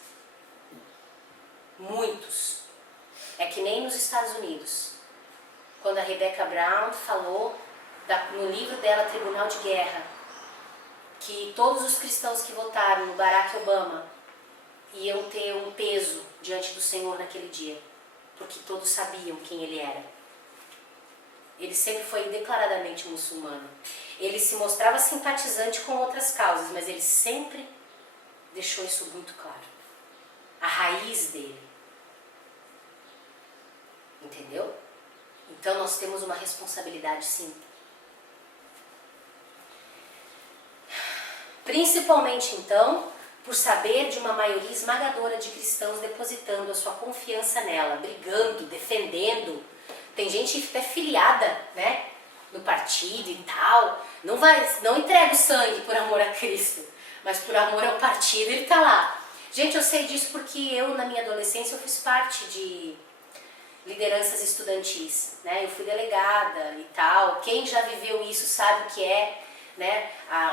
Muitos. É que nem nos Estados Unidos, quando a Rebecca Brown falou no livro dela, Tribunal de Guerra, que todos os cristãos que votaram no Barack Obama iam ter um peso diante do Senhor naquele dia, porque todos sabiam quem ele era. Ele sempre foi declaradamente muçulmano. Ele se mostrava simpatizante com outras causas, mas ele sempre deixou isso muito claro. A raiz dele. Entendeu? Então nós temos uma responsabilidade, sim. Principalmente então, por saber de uma maioria esmagadora de cristãos depositando a sua confiança nela, brigando, defendendo. Tem gente até filiada, né, no partido e tal, não entrega o sangue por amor a Cristo, mas por amor ao partido ele está lá. Gente, eu sei disso porque eu, na minha adolescência, eu fiz parte de lideranças estudantis, né, eu fui delegada e tal. Quem já viveu isso sabe o que é, né,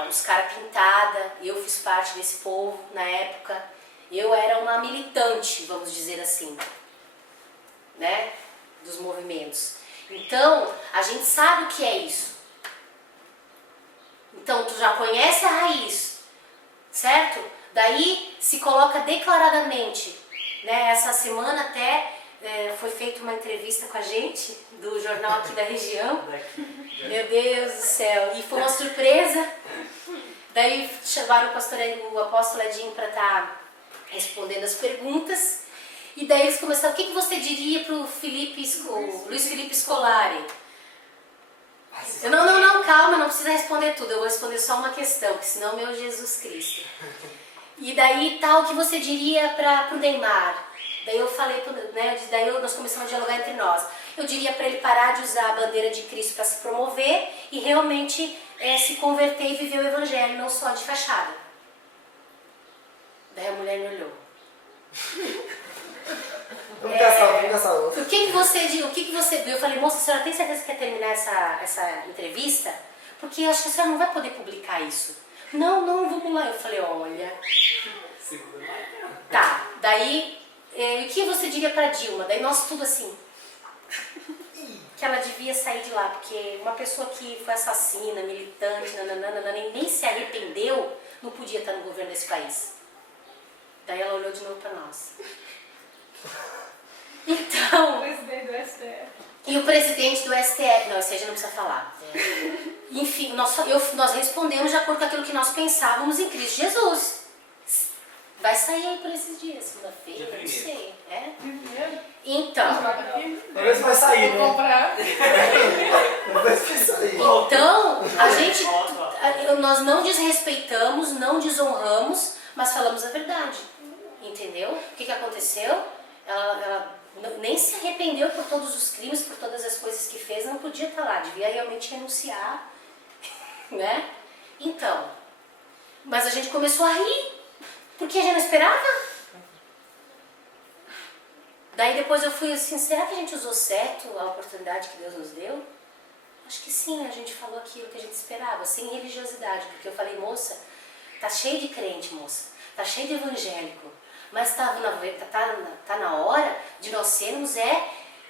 os caras pintada. Eu fiz parte desse povo na época. Eu era uma militante, vamos dizer assim, né, dos movimentos. Então, a gente sabe o que é isso. Então, tu já conhece a raiz, certo? Daí se coloca declaradamente, né? Essa semana até foi feita uma entrevista com a gente, do jornal aqui da região. Meu Deus do céu, e foi uma surpresa. Daí chamaram o apóstolo Edinho para estar respondendo as perguntas. E daí eles começaram, o que você diria para o Luiz Felipe Scolari? Não, calma, não precisa responder tudo, eu vou responder só uma questão, porque senão meu Jesus Cristo. E daí tal, o que você diria para o Neymar? Daí eu falei, né, daí nós começamos a dialogar entre nós. Eu diria para ele parar de usar a bandeira de Cristo para se promover e realmente se converter e viver o evangelho, não só de fachada. Daí a mulher me olhou. O que você viu? Eu falei, moça, a senhora tem certeza que quer terminar essa entrevista? Porque eu acho que a senhora não vai poder publicar isso. Não, vamos lá. Eu falei, olha. Tá, daí, o que você diria pra Dilma? Daí nós tudo assim. Que ela devia sair de lá, porque uma pessoa que foi assassina, militante, nem se arrependeu, não podia estar no governo desse país. Daí ela olhou de novo pra nós. Então, O presidente do STF. E o presidente do STF, não, esse aí já não precisa falar. Enfim, nós respondemos de acordo com aquilo que nós pensávamos em Cristo Jesus. Vai sair aí por esses dias, segunda-feira, não sei. Então, Vamos ver se vai sair, né? Vamos ver se vai sair. Então, nós não desrespeitamos, não desonramos, mas falamos a verdade. Entendeu? O que aconteceu? Ela nem se arrependeu por todos os crimes, por todas as coisas que fez, não podia estar lá, devia realmente renunciar, né? Então, mas a gente começou a rir, porque a gente não esperava. Daí depois eu fui assim, será que a gente usou certo a oportunidade que Deus nos deu? Acho que sim, a gente falou aquilo que a gente esperava, sem religiosidade, porque eu falei, moça, tá cheio de crente, moça, tá cheio de evangélico. Mas tá na hora de nós sermos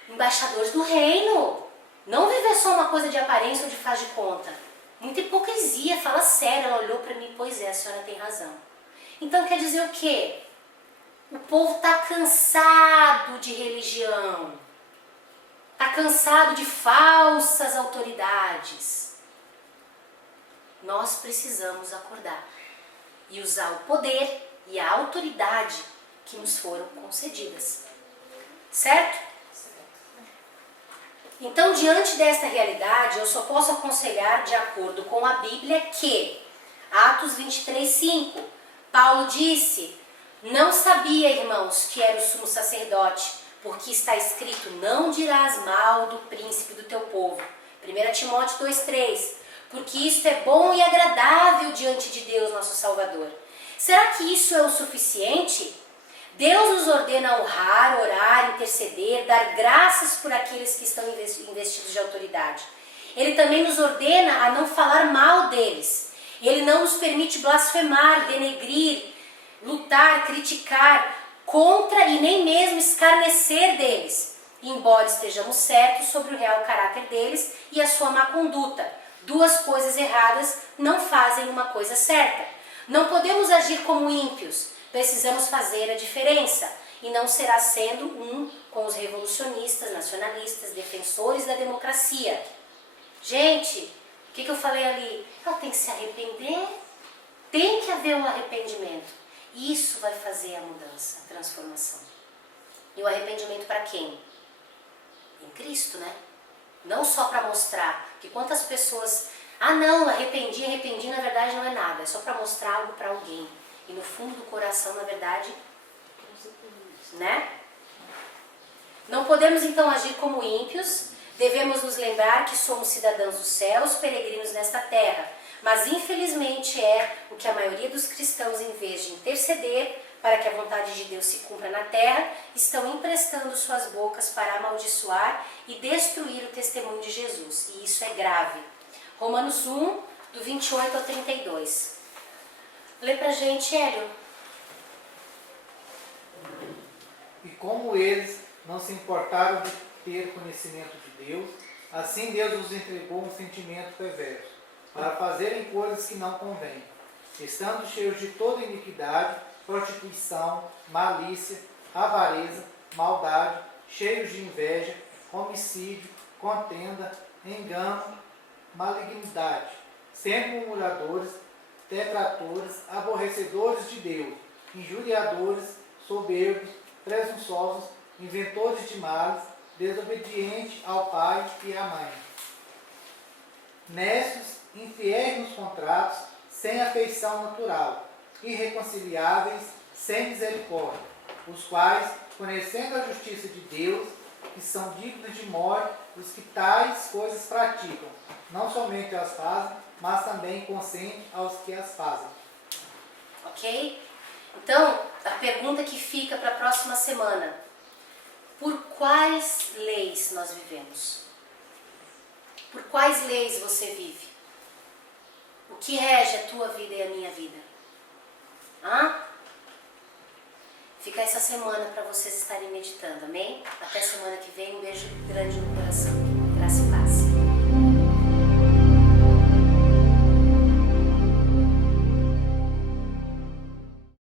embaixadores do reino. Não viver só uma coisa de aparência ou de faz de conta. Muita hipocrisia, fala sério. Ela olhou para mim, pois é, a senhora tem razão. Então quer dizer o quê? O povo está cansado de religião. Está cansado de falsas autoridades. Nós precisamos acordar e usar o poder e a autoridade que nos foram concedidas. Certo? Então, diante desta realidade, eu só posso aconselhar, de acordo com a Bíblia, que Atos 23:5, Paulo disse, não sabia, irmãos, que era o sumo sacerdote, porque está escrito, não dirás mal do príncipe do teu povo. 1 Timóteo 2:3, porque isto é bom e agradável diante de Deus, nosso Salvador. Será que isso é o suficiente? Deus nos ordena honrar, orar, interceder, dar graças por aqueles que estão investidos de autoridade. Ele também nos ordena a não falar mal deles. Ele não nos permite blasfemar, denegrir, lutar, criticar contra e nem mesmo escarnecer deles, embora estejamos certos sobre o real caráter deles e a sua má conduta. Duas coisas erradas não fazem uma coisa certa. Não podemos agir como ímpios, precisamos fazer a diferença. E não será sendo um com os revolucionistas, nacionalistas, defensores da democracia. Gente, o que eu falei ali? Ela tem que se arrepender. Tem que haver um arrependimento. Isso vai fazer a mudança, a transformação. E o arrependimento para quem? Em Cristo, né? Não só para mostrar que quantas pessoas... Ah não, arrependi, na verdade não é nada. É só para mostrar algo para alguém. E no fundo do coração, na verdade... Né? Não podemos então agir como ímpios, devemos nos lembrar que somos cidadãos dos céus, peregrinos nesta terra, mas infelizmente é o que a maioria dos cristãos, em vez de interceder para que a vontade de Deus se cumpra na terra, estão emprestando suas bocas para amaldiçoar e destruir o testemunho de Jesus, e isso é grave. Romanos 1, do 28 ao 32. Lê pra gente, Hélio. E como eles não se importaram de ter conhecimento de Deus, assim Deus os entregou um sentimento perverso, para fazerem coisas que não convêm, estando cheios de toda iniquidade, prostituição, malícia, avareza, maldade, cheios de inveja, homicídio, contenda, engano, malignidade, sempre murmuradores, detratores, aborrecedores de Deus, injuriadores, soberbos, presunçosos, inventores de males, desobedientes ao pai e à mãe, nécios, infiéis nos contratos, sem afeição natural, irreconciliáveis, sem misericórdia, os quais, conhecendo a justiça de Deus, que são dignos de morte, os que tais coisas praticam, não somente as fazem, mas também consentem aos que as fazem. Ok? Então, a pergunta que fica para a próxima semana: por quais leis nós vivemos? Por quais leis você vive? O que rege a tua vida e a minha vida? Fica essa semana para vocês estarem meditando, amém? Até semana que vem, um beijo grande no coração.